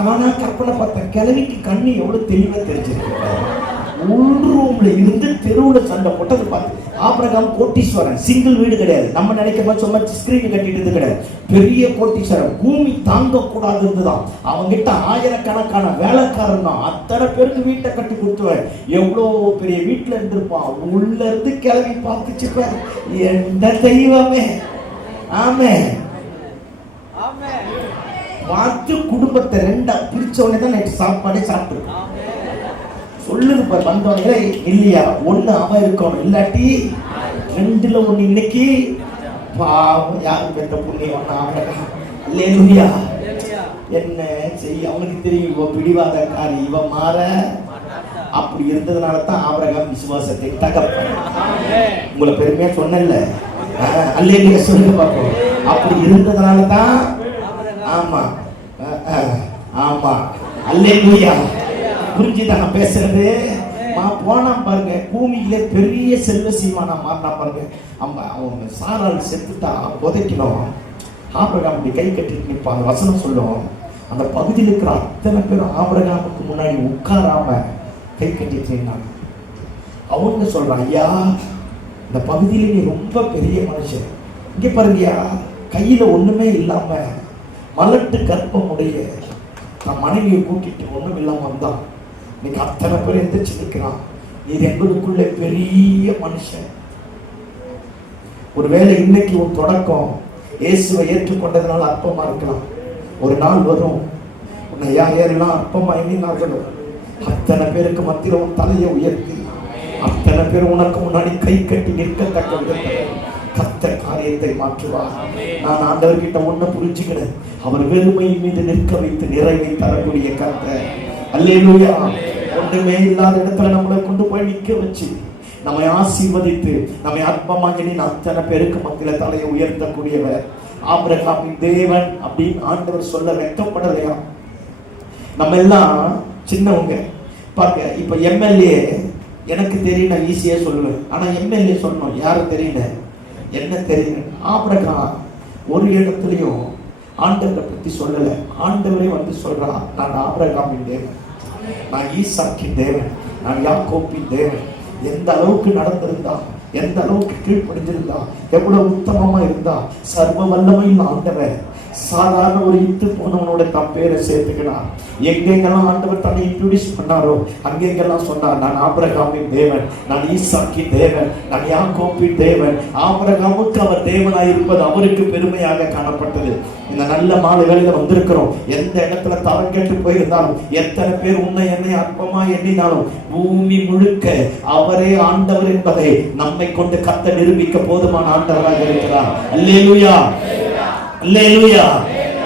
நானா கற்பனை பார்த்தேன், கிழவிக்கு கண்ணு எவ்வளவு தெளிவா தெரிஞ்சிருக்கேன். உள் ரூம்ல இருந்து தெருவில் சண்டை போட்டதை பார்த்து. ஆபிரகாம் கோட்டீஸ்வரன், சிங்கிள் வீடு கிடையாது. நம்ம நினைக்கிற மாதிரி சும்மா ஸ்கிரீன் கட்டிட்டு கிடையாது, பெரிய கோட்டீஸ்வரன். பூமி தாங்க கூடாது இருந்துதான். அவங்கிட்ட ஆயிரக்கணக்கான வேலைக்காரன் தான். அத்தனை பேருக்கு வீட்டை கட்டி கொடுத்துவேன். எவ்வளவு பெரிய வீட்டுல இருந்திருப்பான். உள்ள இருந்து கிளம்பி பார்த்துச்சுப்பேன், எந்த தெய்வமே. ஆமே. பார்த்து குடும்பத்தை 2 பிரிச்ச உடனே தான் நைட்டு சாப்பாடே சாப்பிட்டு சொல்லுது பாரு. வந்தவங்களே இல்லையா, 1 அவன் இருக்கணும், இல்லாட்டி 2ல 1 இன்னைக்கு பாவம். யாரும் பெற்ற புண்ணியம் ஆபிரகாம். அல்லேலூயா. என்ன செய்ய, அவனுக்கு தெரியும் இவ பிடிவாதக்காரி, இவ மாற. அப்படி இருந்ததுனால தான் ஆபிரகாம் விசுவாசத்தை தகப்பன். உங்களை பெருமையா சொன்னல. அல்லேலூயா சொல்லுங்க பாப்போம். அப்படி இருந்ததுனால தான். ஆமா ஆமா. அல்லேலூயா. புரிஞ்சுதான் நான் பேசுறது. போனா பாருங்க, பூமியிலே பெரிய செல்வ சீமானா மாறினா பாருங்க. அவங்க சாரால் செத்துட்டா புதைக்கணும், ஆபிரகாம் அப்படி கை கட்டிட்டு நிற்பாங்க. வசனம் சொல்லும், அந்த பகுதியில் இருக்கிற அத்தனை பேரும் ஆபிரகாமுக்கு முன்னாடி உட்காராம கை கட்டிட்டு நின்னாங்க. அவங்க சொல்றாங்க, ஐயா இந்த பகுதியில நீ ரொம்ப பெரிய மனுஷன், இங்க பாருங்கயா கையில ஒண்ணுமே இல்லாம மலட்டு கற்பமுடைய நான் மனைவியை கூட்டிட்டு ஒண்ணும் இல்லாம வந்தான், இன்னைக்கு அத்தனை பேர் எந்திரிச்சு நிற்கிறான், நீ எங்களுக்குள்ள பெரிய மனுஷன். ஒருவேளை இன்னைக்கு உன் தொடக்கம் இயேசுவை ஏற்றுக்கொண்டதுனால அற்பமா இருக்கலாம். ஒரு நாள் வரும் உன்னை யாரெல்லாம் அற்பமா எண்ணினார்களோ அத்தனை பேருக்கு மத்தியில் உன் தலையை உயர்த்தி அத்தனை பேர் உனக்கு முன்னாடி கை கட்டி நிற்கத்தக்க விதத்தில் கர்த்தர் காரியத்தை மாற்றுவார். நான் ஆண்டவர்கிட்ட ஒண்ணு புரிஞ்சுக்கிறேன், அவர் வெறுமையின் மீது நிற்க வைத்து நிறைவை தரக்கூடிய கர்த்தர். அல்லேலூயா. ஒன்றுமே இல்லாத இடத்துல நம்மளை கொண்டு போய் நிற்க வச்சு நம்மை ஆசீர்வதித்து நம்மை அற்பமாக அத்தனை பேருக்கு மத்தியில தலையை உயர்த்தக்கூடியவர் ஆபிரகாமின் தேவன் அப்படின்னு ஆண்டவர் சொல்ல வெட்கப்படலையா? நம்ம எல்லாம் சின்னவங்க பாக்க. இப்ப எம்எல்ஏ எனக்கு தெரியும், நான் ஈஸியா சொல்லுவேன். ஆனா எம்எல்ஏ சொல்லணும், யாரும் தெரியல, என்ன தெரியும். ஆபிரகாம் ஒரு இடத்துலயும் ஆண்டவரை பத்தி சொல்லல. ஆண்டவரே வந்து சொல்றா, நான் ஆபிரகாமின் தேவன், நான் ஈசாக்கின் தேவன், நான் யாக்கோப்பின் தேவன். எந்த அளவுக்கு நடந்திருந்தா, எந்த அளவுக்கு கீழ்ப்படிஞ்சிருந்தா, எவ்வளவு உத்தமமா இருந்தா, சர்வ வல்லமையில் ஆண்டவர் சாதாரண ஒரு இத்து போனவனோட தம் பேரை சேர்த்துக்கிறார். எங்கெங்கெல்லாம் ஆண்டவர் தன்னை இன்ட்ரோடியூஸ் பண்ணாரோ அங்கெங்கெல்லாம் சொன்னார், நான் ஆபிரகாமின் தேவன், நான் ஈசாக்கின் தேவன், நான் யாக்கோப்பின் தேவன். ஆபிரகாமுக்கு அவர் தேவனாய் இருப்பது அவருக்கு பெருமையாக காணப்பட்டது. இந்த நல்ல மாலை வேளையில வந்திருக்கிறோம். எந்த இடத்துல தரம் கேட்டு போயிருந்தாலும், எத்தனை பேர் உன்னை என்னை அற்பமா எண்ணினாலும், பூமி முழுக்க அவரே ஆண்டவர் என்பதை நம்மை கொண்டு கர்த்தர் நிரூபிக்க போதுமான ஆண்டவராக இருக்கிறார். அல்லேலூயா, அல்லேலூயா.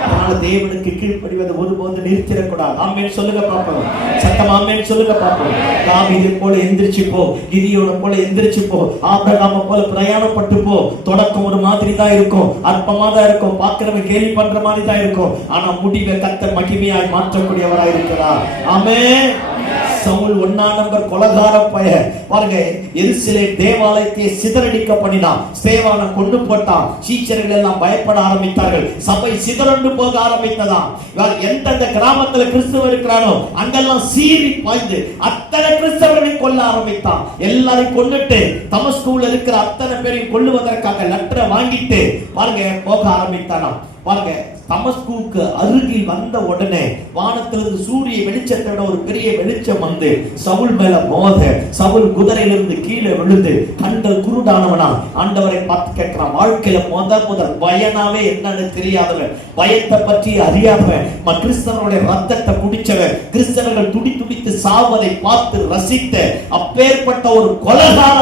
அதனால தேவனுக்கு கீழ்ப்படிவதை ஒருபோது நிறுத்திடக்கூடாது. ஆமென் சொல்லுங்க பாப்போம், சத்தம் ஆமென் சொல்லுங்க பாப்போம். தாவீதை போல எந்திரிச்சு போ, கிதியோனை போல எந்திரிச்சு போ, ஆபிரகாமை போல பிரயாணப்பட்டு போ. தொடக்கம் ஒரு மாதிரி தான் இருக்கும், அற்பமா தான் இருக்கும், பார்க்கிறவங்க கேலி பண்ற மாதிரி தான் இருக்கும். ஆனா முடிவை கர்த்தர் மகிமையாய் மாற்றக்கூடியவராய் இருக்கிறார். ஆமென். சவுல் 1ஆம் நம்பர் கொலைகார பய பாருங்க, எருசலேம் தேவாலயத்தை சிதறடிக்க பண்ணினான், ஸ்தேவானை கொண்டு போட்டான். சீஷர்கள் எல்லாம் பயப்பட ஆரம்பித்தார்கள், சபை சிதறண்டு போக ஆரம்பித்ததாம். எந்தெந்த கிராமத்துல கிறிஸ்தவ இருக்கிறானோ அங்கெல்லாம் சீறி பாய்ந்து அத்தனை கிறிஸ்தவர்களை கொல்ல ஆரம்பித்தான். எல்லாரையும் கொண்டுட்டு தமஸ்குல இருக்கிற அத்தனை பேரையும் கொல்லுவதற்காக லெட்டரை வாங்கிட்டு பாருங்க போக ஆரம்பித்தானாம். பாருங்க, தமஸ்குக்கு அருகில் வந்த உடனே வானத்திலிருந்து சூரிய வெளிச்சத்தை விட ஒரு பெரிய வெளிச்சம் வந்து சவுல் மேல மோத, சவுல் குதிரையிலிருந்து கீழே விழுந்து கண்கள் குருடானவனா ஆண்டவரை பார்த்து கேட்கிறான். வாழ்க்கையில முதல் பயனாவே என்னன்னு தெரியாதவன், பயத்தை பற்றி அறியாதவன், கிறிஸ்தவர்களுடைய ரத்தத்தை குடிச்சவன், கிறிஸ்தவர்கள் துடி துடித்து சாவதை பார்த்து ரசித்த அப்பேற்பட்ட ஒரு கொலைகார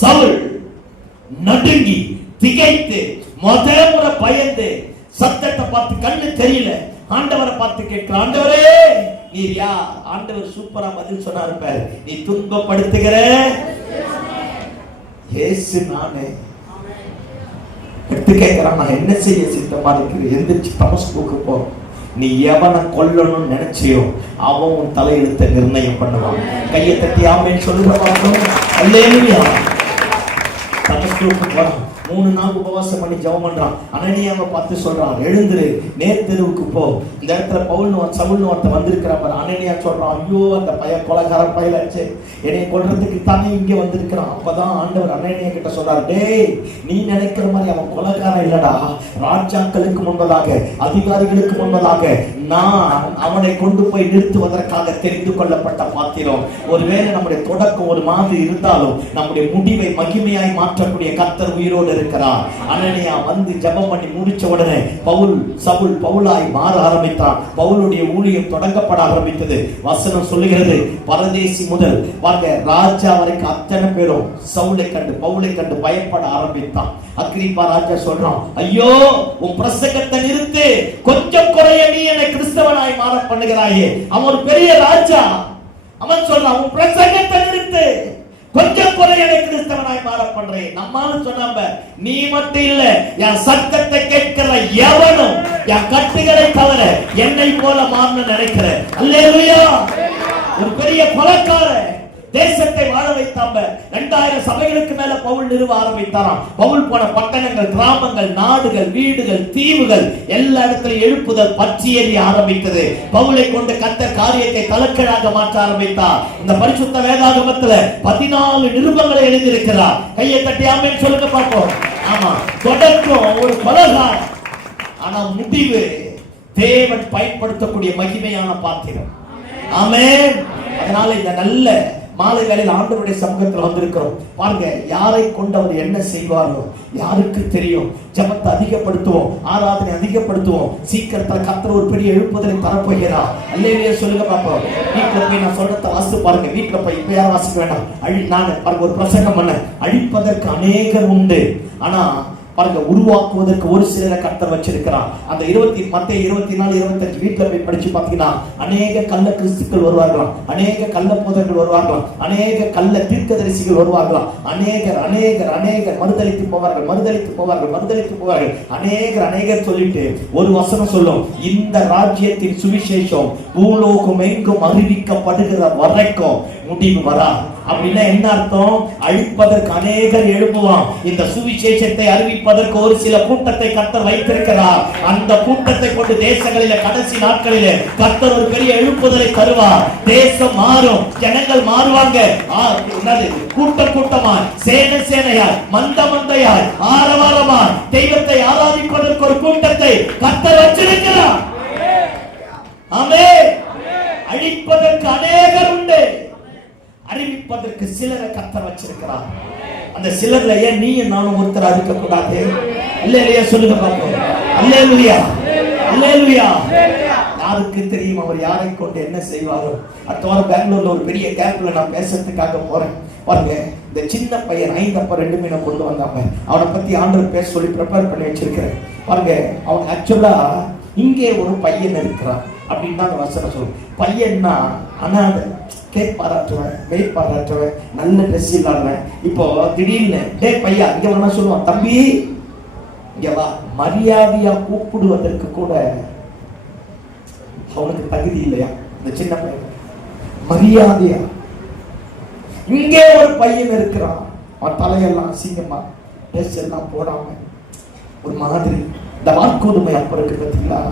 சவுல் நடுங்கி திகைத்து முதல் முறை பயந்து சத்தத்தை பார்த்து கண்ணு தெரியல ஆண்டவரை பார்த்து கேட்கிற, ஆண்டவரே நீர் யார்? ஆண்டவர் சூப்பரா பதில் சொன்னார் பாரு, நீ துன்பப்படுத்துகிற இயேசு நானே. எடுத்து கேட்கிறான், நான் என்ன செய்ய சித்தமா இருக்கிறேன்? எந்திரிச்சு தமஸ்குக்கு போ, நீ எவனை கொல்லணும்னு நினைச்சியோ அவன் உன் தலையெழுத்தை நிர்ணயம் பண்ணுவான். கையை தட்டி ஆமென் சொல்லுங்க பாப்போம். அல்லேலூயா. தமஸ்குக்கு போறான், 3 நாள் உபவாசம் பண்ணி ஜெபம் பண்றான். அனனியாவை பார்த்து சொல்றான், எழுந்துரு, நேர் தெருவுக்கு போ. இந்த இடத்துல சவுல்னு ஒருத்தன் வந்திருக்கிறான். அனனியா சொல்றான், ஐயோ அந்த கொலைகார பயலாச்சு, என்னை கொல்றதுக்கு தானே இங்க வந்திருக்கிறான். அப்பதான் ஆண்டவர் அனனியா கிட்ட சொல்றாரு, டேய் நீ நினைக்கிற மாதிரி அவன் கொலைகாரன் இல்லடா, ராஜாக்களுக்கு முன்பதாக அதிகாரிகளுக்கு முன்பதாக நான் அவனை கொண்டு போய் நிறுத்துவதற்காக தெரிந்து கொள்ளப்பட்ட பாத்திரம். ஒருவேளை நம்முடைய தொடக்கம் ஒரு மாதிரி இருந்தாலும் நம்முடைய முடிவை மகிமையாய் மாற்றக்கூடிய கர்த்தர் உயிரோடு இருக்கிறார். அனனியா வந்து ஜெபம் பண்ணி முடிச்ச உடனே சவுல் பவுலாய் மாற ஆரம்பித்தான். பவுலுடைய ஊழியம் தொடங்கப்பட ஆரம்பித்தது. வசனம் சொல்லுகிறது, பரதேசி முதல் ராஜா வரைக்கும் அத்தனை பேரும் பவுலை கண்டு பயப்பட ஆரம்பித்தான். அக்ரிப்பா ராஜா சொல்றான், ஐயோ உன் பிரசங்கத்தை நிறுத்து, கொஞ்சம் குறைய நீ என்னை கிறிஸ்தவனாய் மாற பண்ணுகிறாயே. அவன் ஒரு பெரிய ராஜா, அவன் சொல்றான், உன் பிரசங்கத்தை நிறுத்து, கொஞ்சம் குறைய கிறிஸ்தவனாய் மாற பண்றேன். நம்மாலும் சொன்னாங்க, நீ மட்டும் இல்ல, என் சத்தத்தை கேட்கிற எவனும் என் கட்டுகளை தவிர என்னை போல மாறணும் நினைக்கிறேன். அல்லேலூயா. ஒரு பெரிய கொலைக்காரன் தேசத்தை வாழ வைத்தாம 2000 சபைகளுக்கு மேல பவுல் நிறுவ ஆரம்பித்தாராம். பவுல் போன பட்டணங்கள், கிராமங்கள், நாடுகள், வீடுகள், தீவுகள் எல்லா இடத்திலும் எழுப்புதல் பற்றி எரிய ஆரம்பித்தது. பவுலை கொண்டு கர்த்தர் காரியத்தை தலைக்கீழாக மாற்ற ஆரம்பித்தார். இந்த பரிசுத்த வேதாகமத்துல 14 நிருபங்களை எழுதியிருக்கிறார். கையை தட்டி ஆமென் சொல்லுங்க பார்ப்போம். ஆமா, தொடக்கம் ஒரு கொலைகாரன், ஆனா முடிவு தேவன் பயன்படுத்தக்கூடிய மகிமையான பாத்திரம். ஆமென். அதனால இந்த நல்ல மாலை வேளையில் ஆண்டவருடைய சமூகத்தில் வந்திருக்கிறோம். பாருங்க, யாரை கொண்டு அவர் என்ன செய்வாரோ யாருக்கு தெரியும். ஜெபத்தை அதிகப்படுத்துவோம், ஆராதனை அதிகப்படுத்துவோம். சீக்கிரத்தில் கர்த்தர் ஒரு பெரிய எழுப்புதலை தரப்போகிறார். அல்லேலூயா சொல்லுங்க பாப்போம். வீட்டுல போய் நான் சொல்றத வாசித்து பாருங்க. வீட்டுல போய் இப்ப யாரும் வாசிக்க வேண்டாம். நான் பாருங்க ஒரு பிரசங்கம் பண்ண, அழிப்பதற்கு அநேகர் உண்டு, ஆனா பாருங்க உருவாக்குவதற்கு ஒரு சிலரை கர்த்தர் வச்சிருக்கிறார். அந்த மத்தேயு 24:25 வீட்டுல போய் படிச்சு பாத்தீங்கன்னா அநேக கள்ள கிறிஸ்துக்கள் வருவார்களாம், அநேக கள்ள போதகர்கள் வருவார்களாம், அநேக கள்ள தீர்க்கதரிசிகள் வருவார்களாம், அநேகர் அநேகர் அநேகர் மறுதலித்து போவார்கள், மறுதலித்து போவார்கள், மறுதலித்து போவார்கள், அநேகர் அநேகர் சொல்லிட்டு ஒரு வசனம் சொல்லும், இந்த ராஜ்யத்தின் சுவிசேஷம் பூலோகம் எங்கும் அறிவிக்கப்படுகிற வரைக்கும் முடிவு வரா. அப்படின்னா என்ன அர்த்தம்? அழிப்பதற்கு அநேகர் எழுப்புவான். இந்த சுவிசேஷத்தை அறிவிப்பதற்கு ஒரு சில கூட்டத்தை கர்த்தர் வைத்திருக்கிறார். அந்த கூட்டத்தை கொண்டு தேசங்களில கடைசி நாட்களிலே கர்த்தர் ஒரு பெரிய எழுப்புதலை தருவார். தேசம் மாறும், ஜனங்கள் மாறுவாங்க. கூட்டம் கூட்டமாய், சேனை சேனையாய், மந்த மந்தையாய், ஆரவாரமாய் தெய்வத்தை ஆராதிப்பதற்கு ஒரு கூட்டத்தை கர்த்தர் வச்சிருக்கிறார். ஆமென். அழிப்பதற்கு அநேகர் உண்டு, அறிவிப்பதற்கு சிலரை கர்த்தர் வச்சிருக்கிறார். அந்த சிலர்ல ஏன் நீயும் நானும் ஒருத்தர் இருக்க கூடாது? அல்லேலூயா சொல்லுங்க பாப்போம். அல்லேலூயா, அல்லேலூயா. யாருக்கு தெரியும் அவர் யாரை கொண்டு என்ன செய்வாரோ? அடுத்த வாரம் பெங்களூர்ல ஒரு பெரிய கேம்ப்ல நான் பேசுறதுக்காக போறேன். பாருங்க, இந்த சின்ன பையன் 5 அப்ப 2 மீனை கொண்டு வந்தாங்க. அவனை பத்தி ஆண்டவர் பேச சொல்லி ப்ரிப்பேர் பண்ணி வச்சிருக்கிறேன். பாருங்க, அவன் ஆக்சுவலா இங்கே ஒரு பையன் இருக்கிறான் அப்படின்னு தான் வசனம் சொல்லுவோம். பையன்னா அனாதை, கேக் பாராட்டுவேன், வெயிட் பாராட்டுவேன், நல்ல ட்ரெஸ் இல்லாம இப்போ திடீர்னு டே பையா இங்க ஒண்ணா சொல்லுவான், தம்பி இங்க வா. மரியாதையா கூப்பிடுவதற்கு கூட அவனுக்கு தகுதி இல்லையா? இந்த சின்ன பையன் மரியாதையா. இங்கே ஒரு பையன் இருக்கிறான், அவன் தலையெல்லாம் அசிங்கமா, ட்ரெஸ் எல்லாம் போடாம ஒரு மாதிரி. இந்த வார்க்கோதுமை அப்ப இருக்கு பார்த்தீங்களா,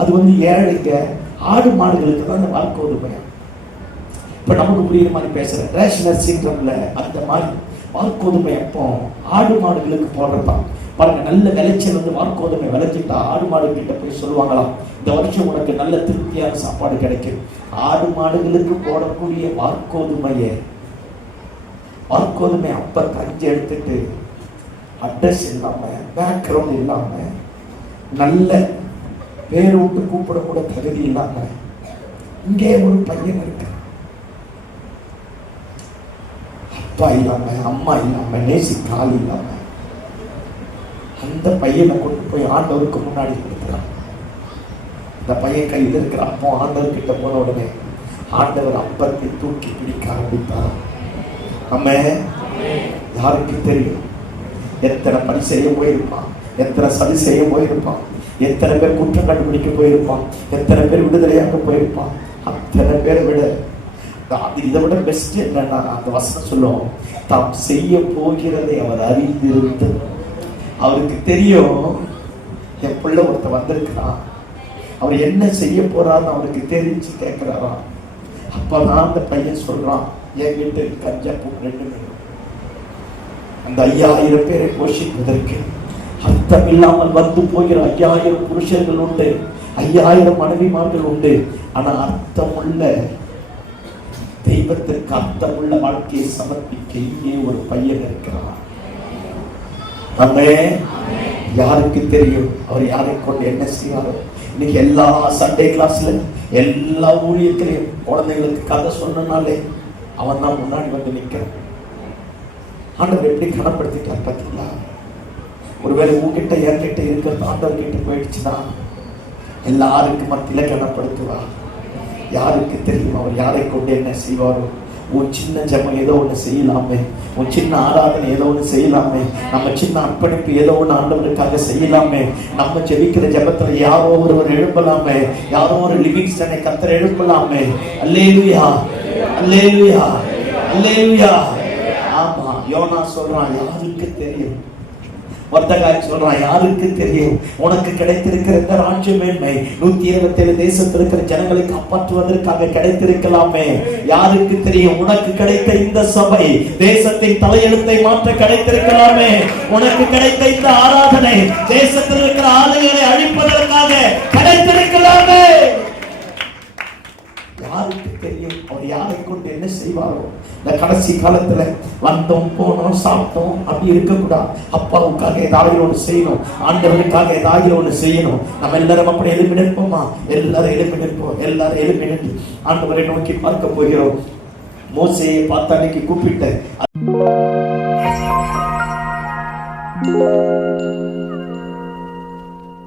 அது ஏழைங்க ஆடு மாடுகளுக்கு தான் இந்த வார்க்கோதுமை. இப்ப நமக்கு புரியுற மாதிரி பேசுறேன், ரேஷனல் சிங்டம்ல அந்த மாதிரி வார்க்கோதுமை அப்போ ஆடு மாடுகளுக்கு போடுறதான். பாருங்க, நல்ல விளைச்சல் வார்க்கோதுமை விளைச்சிட்டா ஆடு மாடு கிட்ட போய் சொல்லுவாங்களாம், இந்த வருஷம் உனக்கு நல்ல திருப்தியான சாப்பாடு கிடைக்கும். ஆடு மாடுகளுக்கு போடக்கூடிய வார்க்கோதுமை அப்ப கஞ்சி எடுத்துட்டு அட்ரஸ் இல்லாம, பேக்ரவுண்ட் இல்லாம, நல்ல பேர் விட்டு கூப்பிட கூட தகுதி இல்லாம இங்கே ஒரு பையன் இருக்கு. அப்பா இல்லாம, அம்மா இல்லாம, நேசிக்க ஆள் இல்லாம அந்த பையனை கொண்டு போய் ஆண்டவருக்கு முன்னாடி கொடுக்குறான். இந்த பையன் கையில் இருக்கிற அப்போ ஆண்டவர் கிட்ட போன உடனே ஆண்டவர் அப்பத்தை தூக்கி பிடிக்க ஆரம்பித்தார். நம்ம யாருக்கு தெரியும் எத்தனை பணி செய்ய போயிருப்பான், எத்தனை சதி செய்ய போயிருப்பான், எத்தனை பேர் குற்றம் கண்டுபிடிக்க போயிருப்பான், எத்தனை பேர் விடுதலையாக போயிருப்பான். அத்தனை பேரை விட இதை விட பெஸ்ட் என்னன்னா, அந்த வசனம் சொல்லுவோம், தாம் செய்ய போகிறதை அவர் அறிந்திருந்து, அவருக்கு தெரியும் என் பிள்ளை ஒருத்தர் வந்திருக்கிறான், அவர் என்ன செய்ய போறான்னு அவருக்கு தெரிஞ்சு கேட்கிறாராம். அப்பதான் அந்த பையன் சொல்றான், என் வீட்டுக்கு கஞ்சா பூ 2 மீன். அந்த 5000 பேரை போஷிப்பதற்கு அர்த்தம் இல்லாமல் வந்து போகிற 5000 புருஷர்கள் உண்டு, 5000 மனைவிமார்கள் உண்டு. ஆனா அர்த்தமுள்ள தெய்வத்திற்கு அர்த்தமுள்ள வாழ்க்கையை சமர்ப்பிக்க இங்கே ஒரு பையன் இருக்கிறார். யாருக்கு தெரியும் அவர் யாரை கொண்டு என்ன செய்வாரோ? இன்னைக்கு எல்லா சண்டே கிளாஸ்ல எல்லா ஊழியத்திலையும் குழந்தைகளுக்கு கதை சொன்னாலே அவன் தான் முன்னாடி வந்து நிற்கிறான். ஆண்டவர் எப்படி கனப்படுத்திட்டார் பார்த்தீங்களா? ஒருவேளை உங்ககிட்ட என்கிட்ட இருக்கிறது ஆண்டவர் கிட்ட போயிடுச்சுன்னா எல்லாருக்கும் மத்தியில கனப்படுத்துவா. யாருக்கு தெரியும் அவர் யாரை கொண்டு என்ன செய்வாரோ? ஒரு சின்ன ஜெபம் ஏதோ ஒன்று செய்யலாமே, ஒரு சின்ன ஆராதனை ஏதோ ஒன்று செய்யலாமே, நம்ம சின்ன அர்ப்பணிப்பு ஏதோ ஒன்று ஆண்டவருக்காக செய்யலாமே. நம்ம ஜெபிக்கிற ஜெபத்துல யாரோ ஒருவர் எழுப்பலாமே, யாரோ ஒரு லிவிங்ஸ்டனை கர்த்தர் எழுப்பலாமே. அல்லேலூயா. அல்லேலூயா, அல்லேலூயா. ஆமா, யோனா சொல்றான், யாருக்கு தெரியும்? வர்த்தகாய் சொல்றான், யாருக்கு தெரியும்? உனக்கு கிடைத்திருக்கிற இந்த ராஜ்ய மேன்மை 127 தேசத்தில் இருக்கிற ஜனங்களை காப்பாற்றுவதற்காக கிடைத்திருக்கலாமே. யாருக்கு தெரியும்? உனக்கு கிடைத்த இந்த சபை தேசத்தின் தலையெழுத்தை மாற்ற கிடைத்திருக்கலாமே. உனக்கு கிடைத்த இந்த ஆராதனை தேசத்தில் இருக்கிற ஆளுகளை அழிப்பதற்காக கிடைத்திருக்கலாமே. யாருக்கு தெரியும் அவர் யாரை கொண்டு என்ன செய்வாரோ? இந்த கடைசி காலத்துல வந்தோம் போனோம் சாப்பிட்டோம் அப்படி இருக்கக்கூடாது. அப்பாவுக்காக ஏதாவது ஒன்று செய்யணும், ஆண்டவனுக்காக ஏதாவது ஒன்று செய்யணும். நம்ம எல்லாரும் அப்படி எழுப்பி நிற்போமா? எல்லாரும் எழுப்பி நிற்போம். எல்லாரும் எழுப்பி நின்று ஆண்டவரை நோக்கி பார்க்க போகிறோம். மோசேயை பார்த்து அன்னைக்கு கூப்பிட்டு